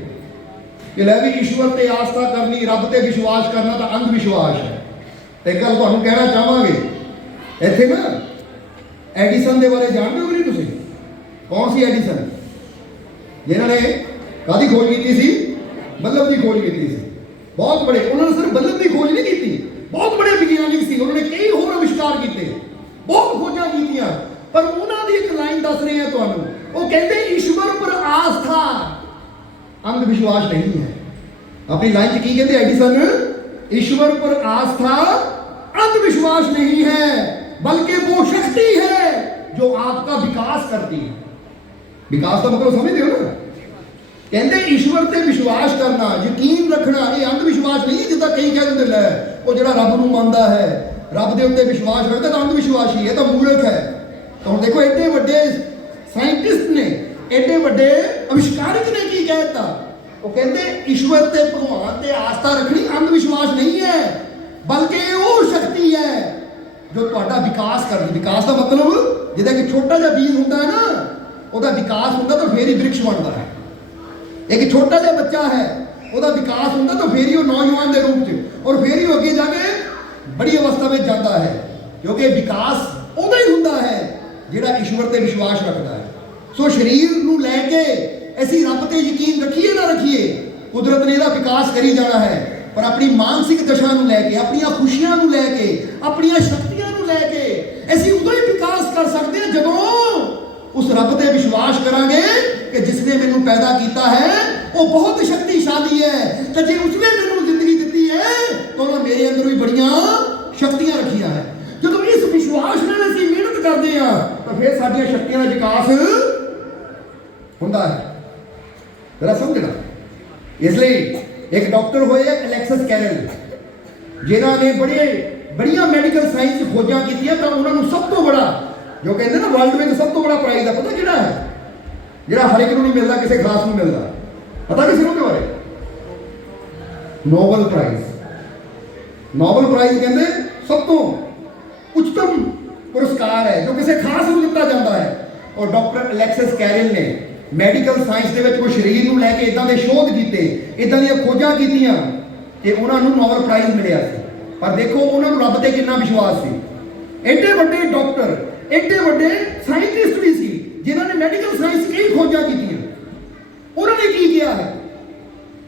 कि लै भी ईश्वर ते आस्था करनी, रब ते विश्वास करना तो अंधविश्वास है। एक गल तुहानू कहना चाहांगे, इत्थे ना एडिसन के बारे जानते हो नहीं तुसीं? कौन सी एडिसन? जिन्होंने काहदी खोज की थी? बल्ब की खोज की थी। बहुत बड़े, उन्होंने सिर्फ बल्ब की खोज नहीं की, बहुत बड़े विज्ञानिक सी, उन्होंने कई होर आविष्कार किए, बहुत खोजा कीतियां, पर उन्होंने एक लाइन दस रहे हैं तुहानू, वो कहते ईश्वर पर आस्था अंधविश्वास नहीं है। अपनी लाइन की कहते एडिसन, ईश्वर पर आस्था अंधविश्वास नहीं है, बल्कि वो शक्ति है जो आपका विकास करती है। विकास का मतलब समझते हो ना? कहते ईश्वर ते विश्वास करना, यकीन रखना, ये अंधविश्वास नहीं जिदा कई कह देंगे लै वो जो रब नूं मनदा है, रब दे उत्ते विश्वास करता तो अंधविश्वासी है, तो मूर्ख है। तो हम देखो एडे बड़े साइंटिस्ट ने, एडे बड़े आविष्कारक ने की कहता, वो कहते ईश्वर ते भगवान ते आस्था रखनी अंधविश्वास नहीं है, बल्कि वो शक्ति है जो तुहाडा विकास करदी। विकास का मतलब जिदा कि छोटा जिहा बीज होंदा है ना, ਉਹਦਾ विकास होंदा तो फिर ही वृक्ष बनता है। एक छोटा जिहा बच्चा है, ਉਹਦਾ विकास होंदा तो फिर ही वो नौजवान के रूप च, और फिर ही अगे जाके बड़ी अवस्था में जाता है, क्योंकि विकास उदा ही होंदा है जिहड़ा ईश्वर ते विश्वास रखता है। सो शरीर नूं लैके असीं रब ते यकीन रखीए ना रखीए, कुदरत ने इहदा विकास करी जाना है, पर अपनी मानसिक दशा नूं लैके, अपनी खुशियां नूं लैके, अपनी शक्तियां नूं लैके असीं उदों ही विकास कर सकते हैं जदों उस रब ते विश्वास करांगे कि जिसने मैनू पैदा किया है वो बहुत शक्तिशाली है, तो जे उसने मैनू जिंदगी दी है तो उन्होंने मेरे अंदर भी बड़ियां शक्तियां रखिया है। जो इस विश्वास नाल असीं करते हैं तो फिर साडियां शक्तियां का विकास होता है। जरा समझना, इसलिए एक डॉक्टर होए अलेक्सिस कैरल, जिन्हों ने बड़िया मैडिकल साइंस खोजा की, तो उन्होंने सब तो बड़ा जो कहते हैं ना वर्ल्ड में सब तो बड़ा प्राइज है, पता किहड़ा है? जिहड़ा हर एक को नहीं मिलता, किसी खास नहीं मिलता। पता किसी को बारे? Nobel prize. नोबल प्राइज कहते सब तो उच्चतम पुरस्कार है जो किसी खास को दिता जाता है। और डॉक्टर अलेक्सिस कैरल ने मैडिकल साइंस के कोई शरीर को लैके इदां दे शोध किए, इदां दी खोजां कीतियां कि उन्होंने नोबल प्राइज मिलिया सी। पर देखो उन्होंने रब ते कितना विश्वास सी। एडे वड्डे डॉक्टर, एडे वड्डे साइंटिस्ट भी सी जिन्होंने मेडिकल साइंस कई खोजां कीतियां। उन्होंने की किया है?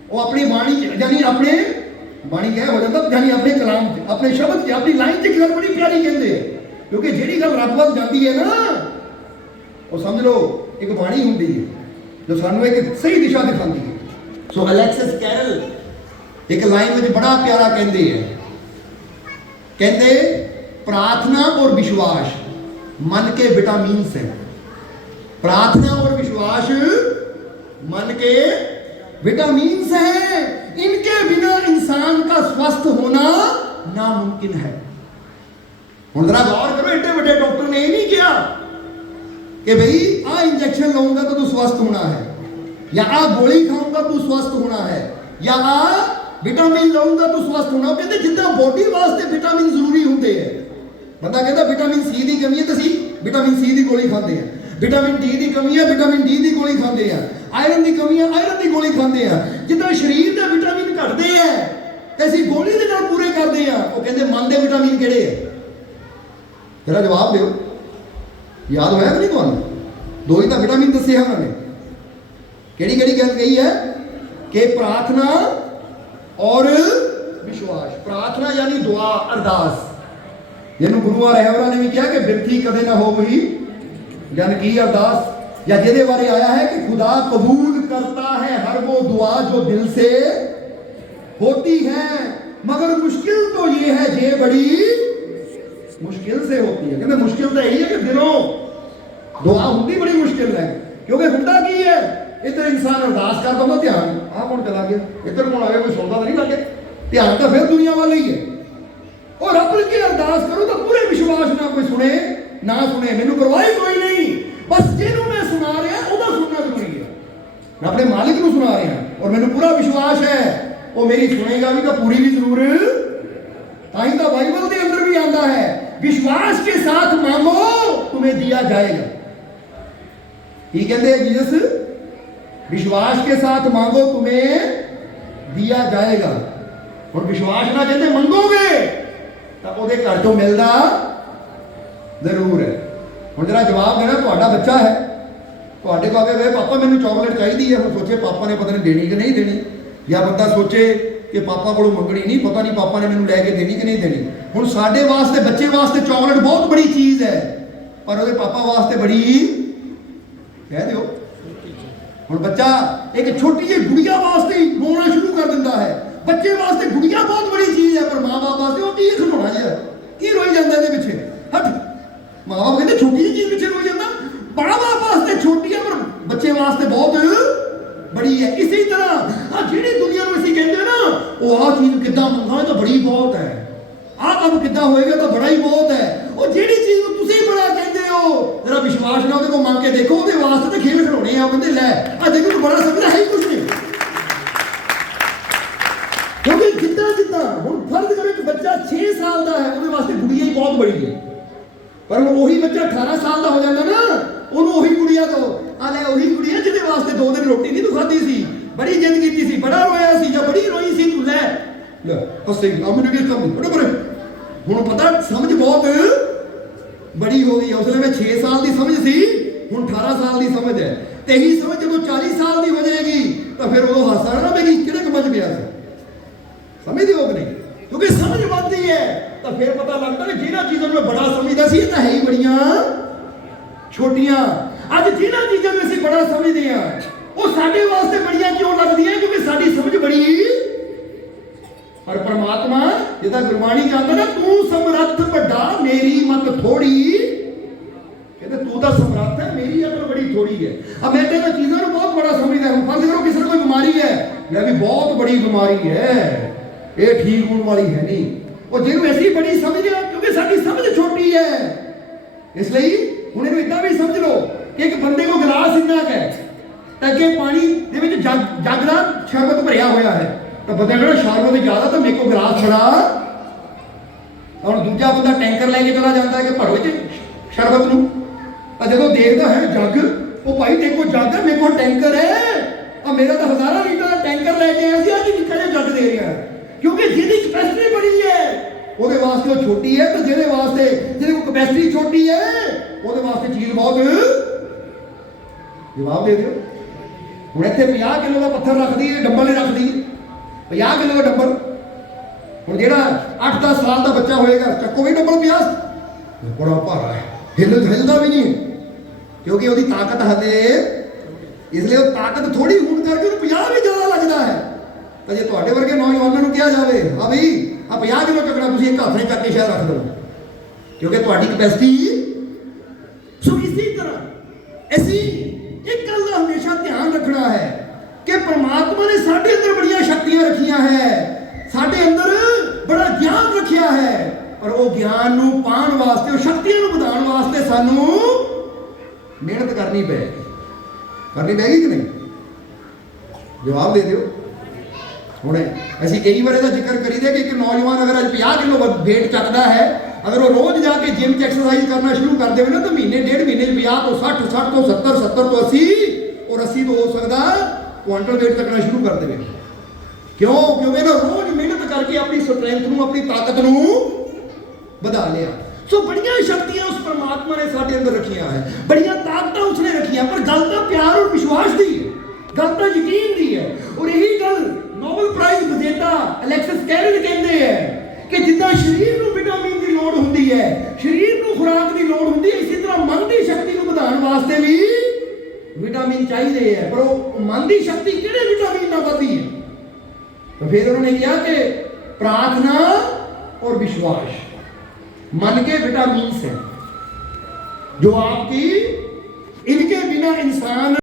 वो अपनी बाणी यानी अपने बाणी क्या हो जाता यानी अपने कलाम अपने शब्द अपनी लाइन च गल बड़ी प्यारी कहते हैं, क्योंकि जिहड़ी गल रब वल जाती है ना, वो समझ लो एक बाणी होंदी है जो सानू एक सही दिशा दिखाती है। सो अलेक्सिस कैरल एक लाइन में बड़ा प्यारा कहते हैं, कहते प्रार्थना और विश्वास मन के विटामिन से। प्रार्थना और विश्वास मन के विटामिन हैं, इनके बिना इंसान का स्वस्थ होना नामुमकिन है। हुण जरा गौर करो, एडे बड़े डॉक्टर ने यह नहीं किया कि भाई आ इंजेक्शन लाऊंगा तो तू स्वस्थ होना है, या आ गोली खाऊंगा तू स्वस्थ होना है, या आ विटामिन लाऊंगा तो स्वस्थ होना। कहते जितना बॉडी वास्ते विटामिन जरूरी होंगे है। बंदा कहता विटामिन सी की कमी है तो सी विटामिन सी की गोली खाते हैं, विटामिन डी की कमी है विटामिन डी की गोली खाते हैं, आयरन की कमी है आयरन की गोली खाते हैं। जितना शरीर के विटामिन घटते हैं तो असं गोली के नाल पूरे करते हैं। वो कहते मन के विटामिन किहड़े है? जरा जवाब दो, याद होया कि नहीं तुहानूं? दो ही तो विटामिन दसे हैं उन्होंने। केड़ी केड़ी गल कही है कि प्रार्थना और विश्वास। प्रार्थना यानी दुआ अरदास, जिन्होंने गुरुआ रहबरा ने भी कहा कि बिरथी कदे ना हो गई जन की अरदास, या जिहदे बारे आया है कि खुदा कबूल करता है हर वो दुआ जो दिल से होती है, मगर मुश्किल तो ये है जे बड़ी मुश्किल से होती है। कहते मुश्किल तो यही है कि दिलों दुआ होती बड़ी मुश्किल है, क्योंकि हुंदा की है इधर इंसान अरदास करता होंदा, ध्यान आ कौन चला गया, इधर कौन आ गया, कोई सुनता तो नहीं लगे, ध्यान तो फिर दुनिया वाले ही है। और रब के अरदास करो तो पूरे विश्वास ना कोई सुने ना सुने, मैनू परवाह कोई नहीं, बस जिन्हों मैं सुना रहा उसका सुनना जरूरी है। मैं अपने मालिक को सुना रहा और मैनू पूरा विश्वास है वो मेरी सुनेगा भी तो पूरी भी जरूर। ताई तो बाइबल के अंदर भी आता है विश्वास के साथ मांगो तुम्हें दिया जाएगा। ठीक कहते हैं जीसस, विश्वास के साथ मांगो तुम्हें दिया जाएगा। और विश्वास ना कहते मंगोगे तो वो घर चो मिलता जरूर है। हम जरा जवाब देना, तो बच्चा है तो आगे पापा मैंने चॉकलेट चाहिए है, हम सोचे पापा ने पता नहीं देनी कि नहीं देनी, या बंदा सोचे कि पापा को मंगनी नहीं, पता नहीं पापा ने मैंने लैके देनी कि नहीं देनी। हुण साडे वास्ते बच्चे वास्ते चॉकलेट बहुत बड़ी चीज़ है, पर वो पापा वास्ते बड़ी कह दो। हुण बच्चा एक छोटी जी गुड़िया वास्ते ही रोना शुरू कर दिंदा है। बच्चे वास्ते गुड़िया बहुत बड़ी चीज़ है, पर माँ बाप वास्ते वो की खिलौना जिहा की रोई जाता है पिछे। हट, माँ बाप कहते छोटी जी चीज़ पिछे रोई जाता, बड़ा बाप वास्ते छोटी है पर बच्चे वास्ते बहुत बड़ी है। इसी तरह जिहड़ी दुनिया में असीं कहते हैं ना वो आ चीज़ किद्दां मंगां तो बड़ी बहुत है, आ काम किद्दां होएगा तो बड़ा ही बहुत है। और जिहड़ी चीज़ को तुसीं बड़ा कहते हो जरा विश्वास ना उसको मंग के देखो, वो वास्ते तो खेल खिलौने आ, कहते लै आ देखो तो बड़ा समझदा है ही कुछ नहीं। क्योंकि जितना जितना हम फर्ज करो कि बच्चा 6 साल का है उसके वास्ते गुड़िया ही बहुत बड़ी है, पर वही बच्चा 18 साल का हो जाता ना उन्होंने वही गुड़िया दो आ लै वही गुड़िया जिहदे वास्ते 2 दिन रोटी नहीं तू खाधी सी, बड़ी जिद की सी, बड़ा रोया सी या बड़ी रोई सी, तू लै लै हसे मैंने भी कम बड़े बड़े हुण पता समझ बहुत बड़ी हो गई है। उसले में 6 साल की समझ सी, हुण 18 साल की समझ है। तो यही समझ जो 40 साल की हो जाएगी तो फिर वो हासा ना बेगी किहड़े कम च पिया सी, समझ हो नहीं, क्योंकि समझ बढ़ती है तो फिर पता लगता है जिन्होंने चीज़ों में बड़ा समझता सी तो है ही बड़िया छोटियां। अज जिन्होंने चीज़ों में असीं बड़ा समझते हैं वो साडे वास्ते बड़िया क्यों लगती है, क्योंकि साडी समझ बड़ी। और परमात्मा जिदा गुरबाणी कहता ना तू समर्थ वड्डा मेरी मत थोड़ी ਲੈ ਵੀ ਬਹੁਤ ਬੜੀ ਬਿਮਾਰੀ ਹੈ, ਇਹ ਠੀਕ ਹੋਣ ਵਾਲੀ ਹੈ ਨਹੀਂ। ਉਹ ਜਿਹਨੂੰ ਅਸੀਂ ਬੜੀ ਸਮਝਦੇ ਹਾਂ ਕਿਉਂਕਿ ਸਾਡੀ ਸਮਝ ਛੋਟੀ ਹੈ। ਇਸ ਲਈ ਹੁਣ ਇਹਨੂੰ ਇਦਾਂ ਵੀ ਸਮਝ ਲਓ ਕਿ ਇੱਕ ਬੰਦੇ ਕੋਲ ਗਲਾਸ ਇੰਨਾ ਕੁ ਹੈ ਤਾਂ ਅੱਗੇ ਪਾਣੀ ਦੇ ਵਿੱਚ ਜੱਗ ਦਾ ਸ਼ਰਬਤ ਭਰਿਆ ਹੋਇਆ ਹੈ, ਤਾਂ ਬੰਦੇ ਕਹਿੰਦਾ ਸ਼ਰਬਤ ਜ਼ਿਆਦਾ ਤਾਂ ਮੇਰੇ ਕੋਲ ਗਲਾਸ ਛੜਾ। ਹੁਣ ਦੂਜਾ ਬੰਦਾ ਟੈਂਕਰ ਲੈ ਕੇ ਚਲਾ ਜਾਂਦਾ ਹੈ ਕਿ ਭਰੋ ਚ ਸ਼ਰਬਤ ਨੂੰ, ਤਾਂ ਜਦੋਂ ਦੇਖਦਾ ਹੈ ਜੱਗ, ਉਹ ਭਾਈ ਦੇਖੋ ਜੱਗ ਹੈ, ਮੇਰੇ ਕੋਲ ਟੈਂਕਰ ਹੈ, ਆ ਮੇਰਾ ਤਾਂ ਹਜ਼ਾਰਾਂ ਲੀਟਰ ਦਾ ਟੈਂਕਰ ਲੈ ਕੇ ਆਇਆ ਸੀ, ਅੱਜ ਨਿੱਕਾ ਜਿਹਾ ਜੱਗ ਦੇ ਰਿਹਾ, ਕਿਉਂਕਿ ਜਿਹਦੀ ਕਪੈਸਿਟੀ ਬੜੀ ਹੈ ਉਹਦੇ ਵਾਸਤੇ ਉਹ ਛੋਟੀ ਹੈ, ਤੇ ਜਿਹਦੇ ਕੋਲ ਕਪੈਸਿਟੀ ਛੋਟੀ ਹੈ ਉਹਦੇ ਵਾਸਤੇ ਚੀਜ਼ ਬਹੁਤ। ਜਵਾਬ ਦੇ ਦਿਓ। ਹੁਣ ਇੱਥੇ 50 ਕਿਲੋ ਦਾ ਪੱਥਰ ਰੱਖਦੀ ਹੈ, ਡੰਬਲ ਨਹੀਂ ਰੱਖਦੀ, 50 ਕਿਲੋ ਦਾ ਡੰਬਲ। ਹੁਣ ਜਿਹੜਾ 8-10 ਸਾਲ ਦਾ ਬੱਚਾ ਹੋਏਗਾ, ਚੱਕੋ ਵੀ ਡੰਬਲ 50, ਬੜਾ ਭਾਰਾ ਹੈ, ਹਿੱਲਦਾ ਵੀ ਨਹੀਂ, ਕਿਉਂਕਿ ਉਹਦੀ ਤਾਕਤ ਹਲੇ, ਇਸ ਲਈ ਉਹ ਤਾਕਤ ਥੋੜੀ ਹੋਣ ਕਰਕੇ ਉਹਨੂੰ 50 ਵੀ ਜ਼ਿਆਦਾ ਲੱਗਦਾ ਹੈ। ਤਾਂ ਜੇ ਤੁਹਾਡੇ ਵਰਗੇ ਨੌਜਵਾਨਾਂ ਨੂੰ ਕਿਹਾ ਜਾਵੇ ਆ ਬਈ ਆ 50 ਕਿਲੋ ਚੱਕਣਾ, ਤੁਸੀਂ ਇੱਕ ਹੱਥ ਨੇ ਚੱਕ ਕੇ ਸ਼ਾਇਦ ਰੱਖ ਦਿਓ, ਕਿਉਂਕਿ ਤੁਹਾਡੀ ਕਪੈਸਿਟੀ। ਸੋ ਇਸੇ ਤਰ੍ਹਾਂ ਅਸੀਂ ਇੱਕ ਗੱਲ ਦਾ ਹਮੇਸ਼ਾ ਧਿਆਨ ਰੱਖਣਾ ਹੈ ਕਿ ਪਰਮਾਤਮਾ ਨੇ ਸਾਡੇ ਅੰਦਰ ਬੜੀਆਂ ਸ਼ਕਤੀਆਂ ਰੱਖੀਆਂ ਹੈ, ਸਾਡੇ ਅੰਦਰ ਬੜਾ ਗਿਆਨ ਰੱਖਿਆ ਹੈ, ਪਰ ਉਹ ਗਿਆਨ ਨੂੰ ਪਾਉਣ ਵਾਸਤੇ, ਉਹ ਸ਼ਕਤੀਆਂ ਨੂੰ ਵਧਾਉਣ ਵਾਸਤੇ ਸਾਨੂੰ ਮਿਹਨਤ ਕਰਨੀ ਪੈਗੀ ਕਿ ਨਹੀਂ? ਜਵਾਬ ਦੇ ਦਿਓ। ਹੁਣ ਅਸੀਂ ਕਈ ਵਾਰ ਇਹਦਾ ਜ਼ਿਕਰ ਕਰੀਦੇ ਕਿ ਇੱਕ ਨੌਜਵਾਨ ਅਗਰ ਅੱਜ 50 ਕਿਲੋ weight ਚੱਕਦਾ ਹੈ, ਅਗਰ ਉਹ ਰੋਜ਼ ਜਾ ਕੇ ਜਿਮ 'ਚ ਐਕਸਰਸਾਈਜ਼ ਕਰਨਾ ਸ਼ੁਰੂ ਕਰ ਦੇਵੇ ਨਾ, ਤਾਂ ਮਹੀਨੇ ਡੇਢ ਮਹੀਨੇ 'ਚ 50 ਤੋਂ 60, 60 ਤੋਂ 70, 70 ਤੋਂ 80 ਔਰ 80 ਤੋਂ ਹੋ ਸਕਦਾ ਕੁਆਂਟਲ weight ਚੱਕਣਾ ਸ਼ੁਰੂ ਕਰ ਦੇਵੇ। ਕਿਉਂ? ਕਿਉਂਕਿ ਨਾ ਰੋਜ਼ ਮਿਹਨਤ ਕਰਕੇ ਆਪਣੀ ਸਟਰੈਂਥ ਨੂੰ, ਆਪਣੀ ਤਾਕਤ ਨੂੰ ਵਧਾ ਲਿਆ। ਸੋ ਬੜੀਆਂ ਸ਼ਕਤੀਆਂ ਉਸ ਪਰਮਾਤਮਾ ਨੇ ਸਾਡੇ ਅੰਦਰ ਰੱਖੀਆਂ ਹੈ, ਬੜੀਆਂ ਤਾਕਤਾਂ ਉਸਨੇ ਰੱਖੀਆਂ, ਪਰ ਗੱਲ ਤਾਂ ਪਿਆਰ ਔਰ ਵਿਸ਼ਵਾਸ ਦੀ ਹੈ, ਗੱਲ ਤਾਂ ਯਕੀਨ ਦੀ ਹੈ। ਔਰ ਇਹੀ ਗੱਲ ਨੋਬਲ ਪ੍ਰਾਈਜ਼ ਵਿਜੇਤਾ ਅਲੈਕਸਿਸ ਕੈਰਿਨ ਕਹਿੰਦੇ ਹੈ ਕਿ ਜਿੱਦਾਂ ਸਰੀਰ ਨੂੰ ਵਿਟਾਮਿਨ ਦੀ ਲੋੜ ਹੁੰਦੀ ਹੈ, ਸਰੀਰ ਨੂੰ ਖੁਰਾਕ ਦੀ ਲੋੜ ਹੁੰਦੀ ਹੈ, ਇਸੇ ਤਰ੍ਹਾਂ ਮਨ ਦੀ ਸ਼ਕਤੀ ਨੂੰ ਵਧਾਉਣ ਵਾਸਤੇ ਵੀ ਵਿਟਾਮਿਨ ਚਾਹੀਦੇ ਹੈ। ਪਰ ਉਹ ਮਨ ਦੀ ਸ਼ਕਤੀ ਕਿਹੜੇ ਵਿਟਾਮਿਨ ਨਾਲ ਵਧਦੀ ਹੈ? तो फिर उन्होंने किया कि प्रार्थना और विश्वास मन के विटामिन हैं जो आपकी, इनके बिना इंसान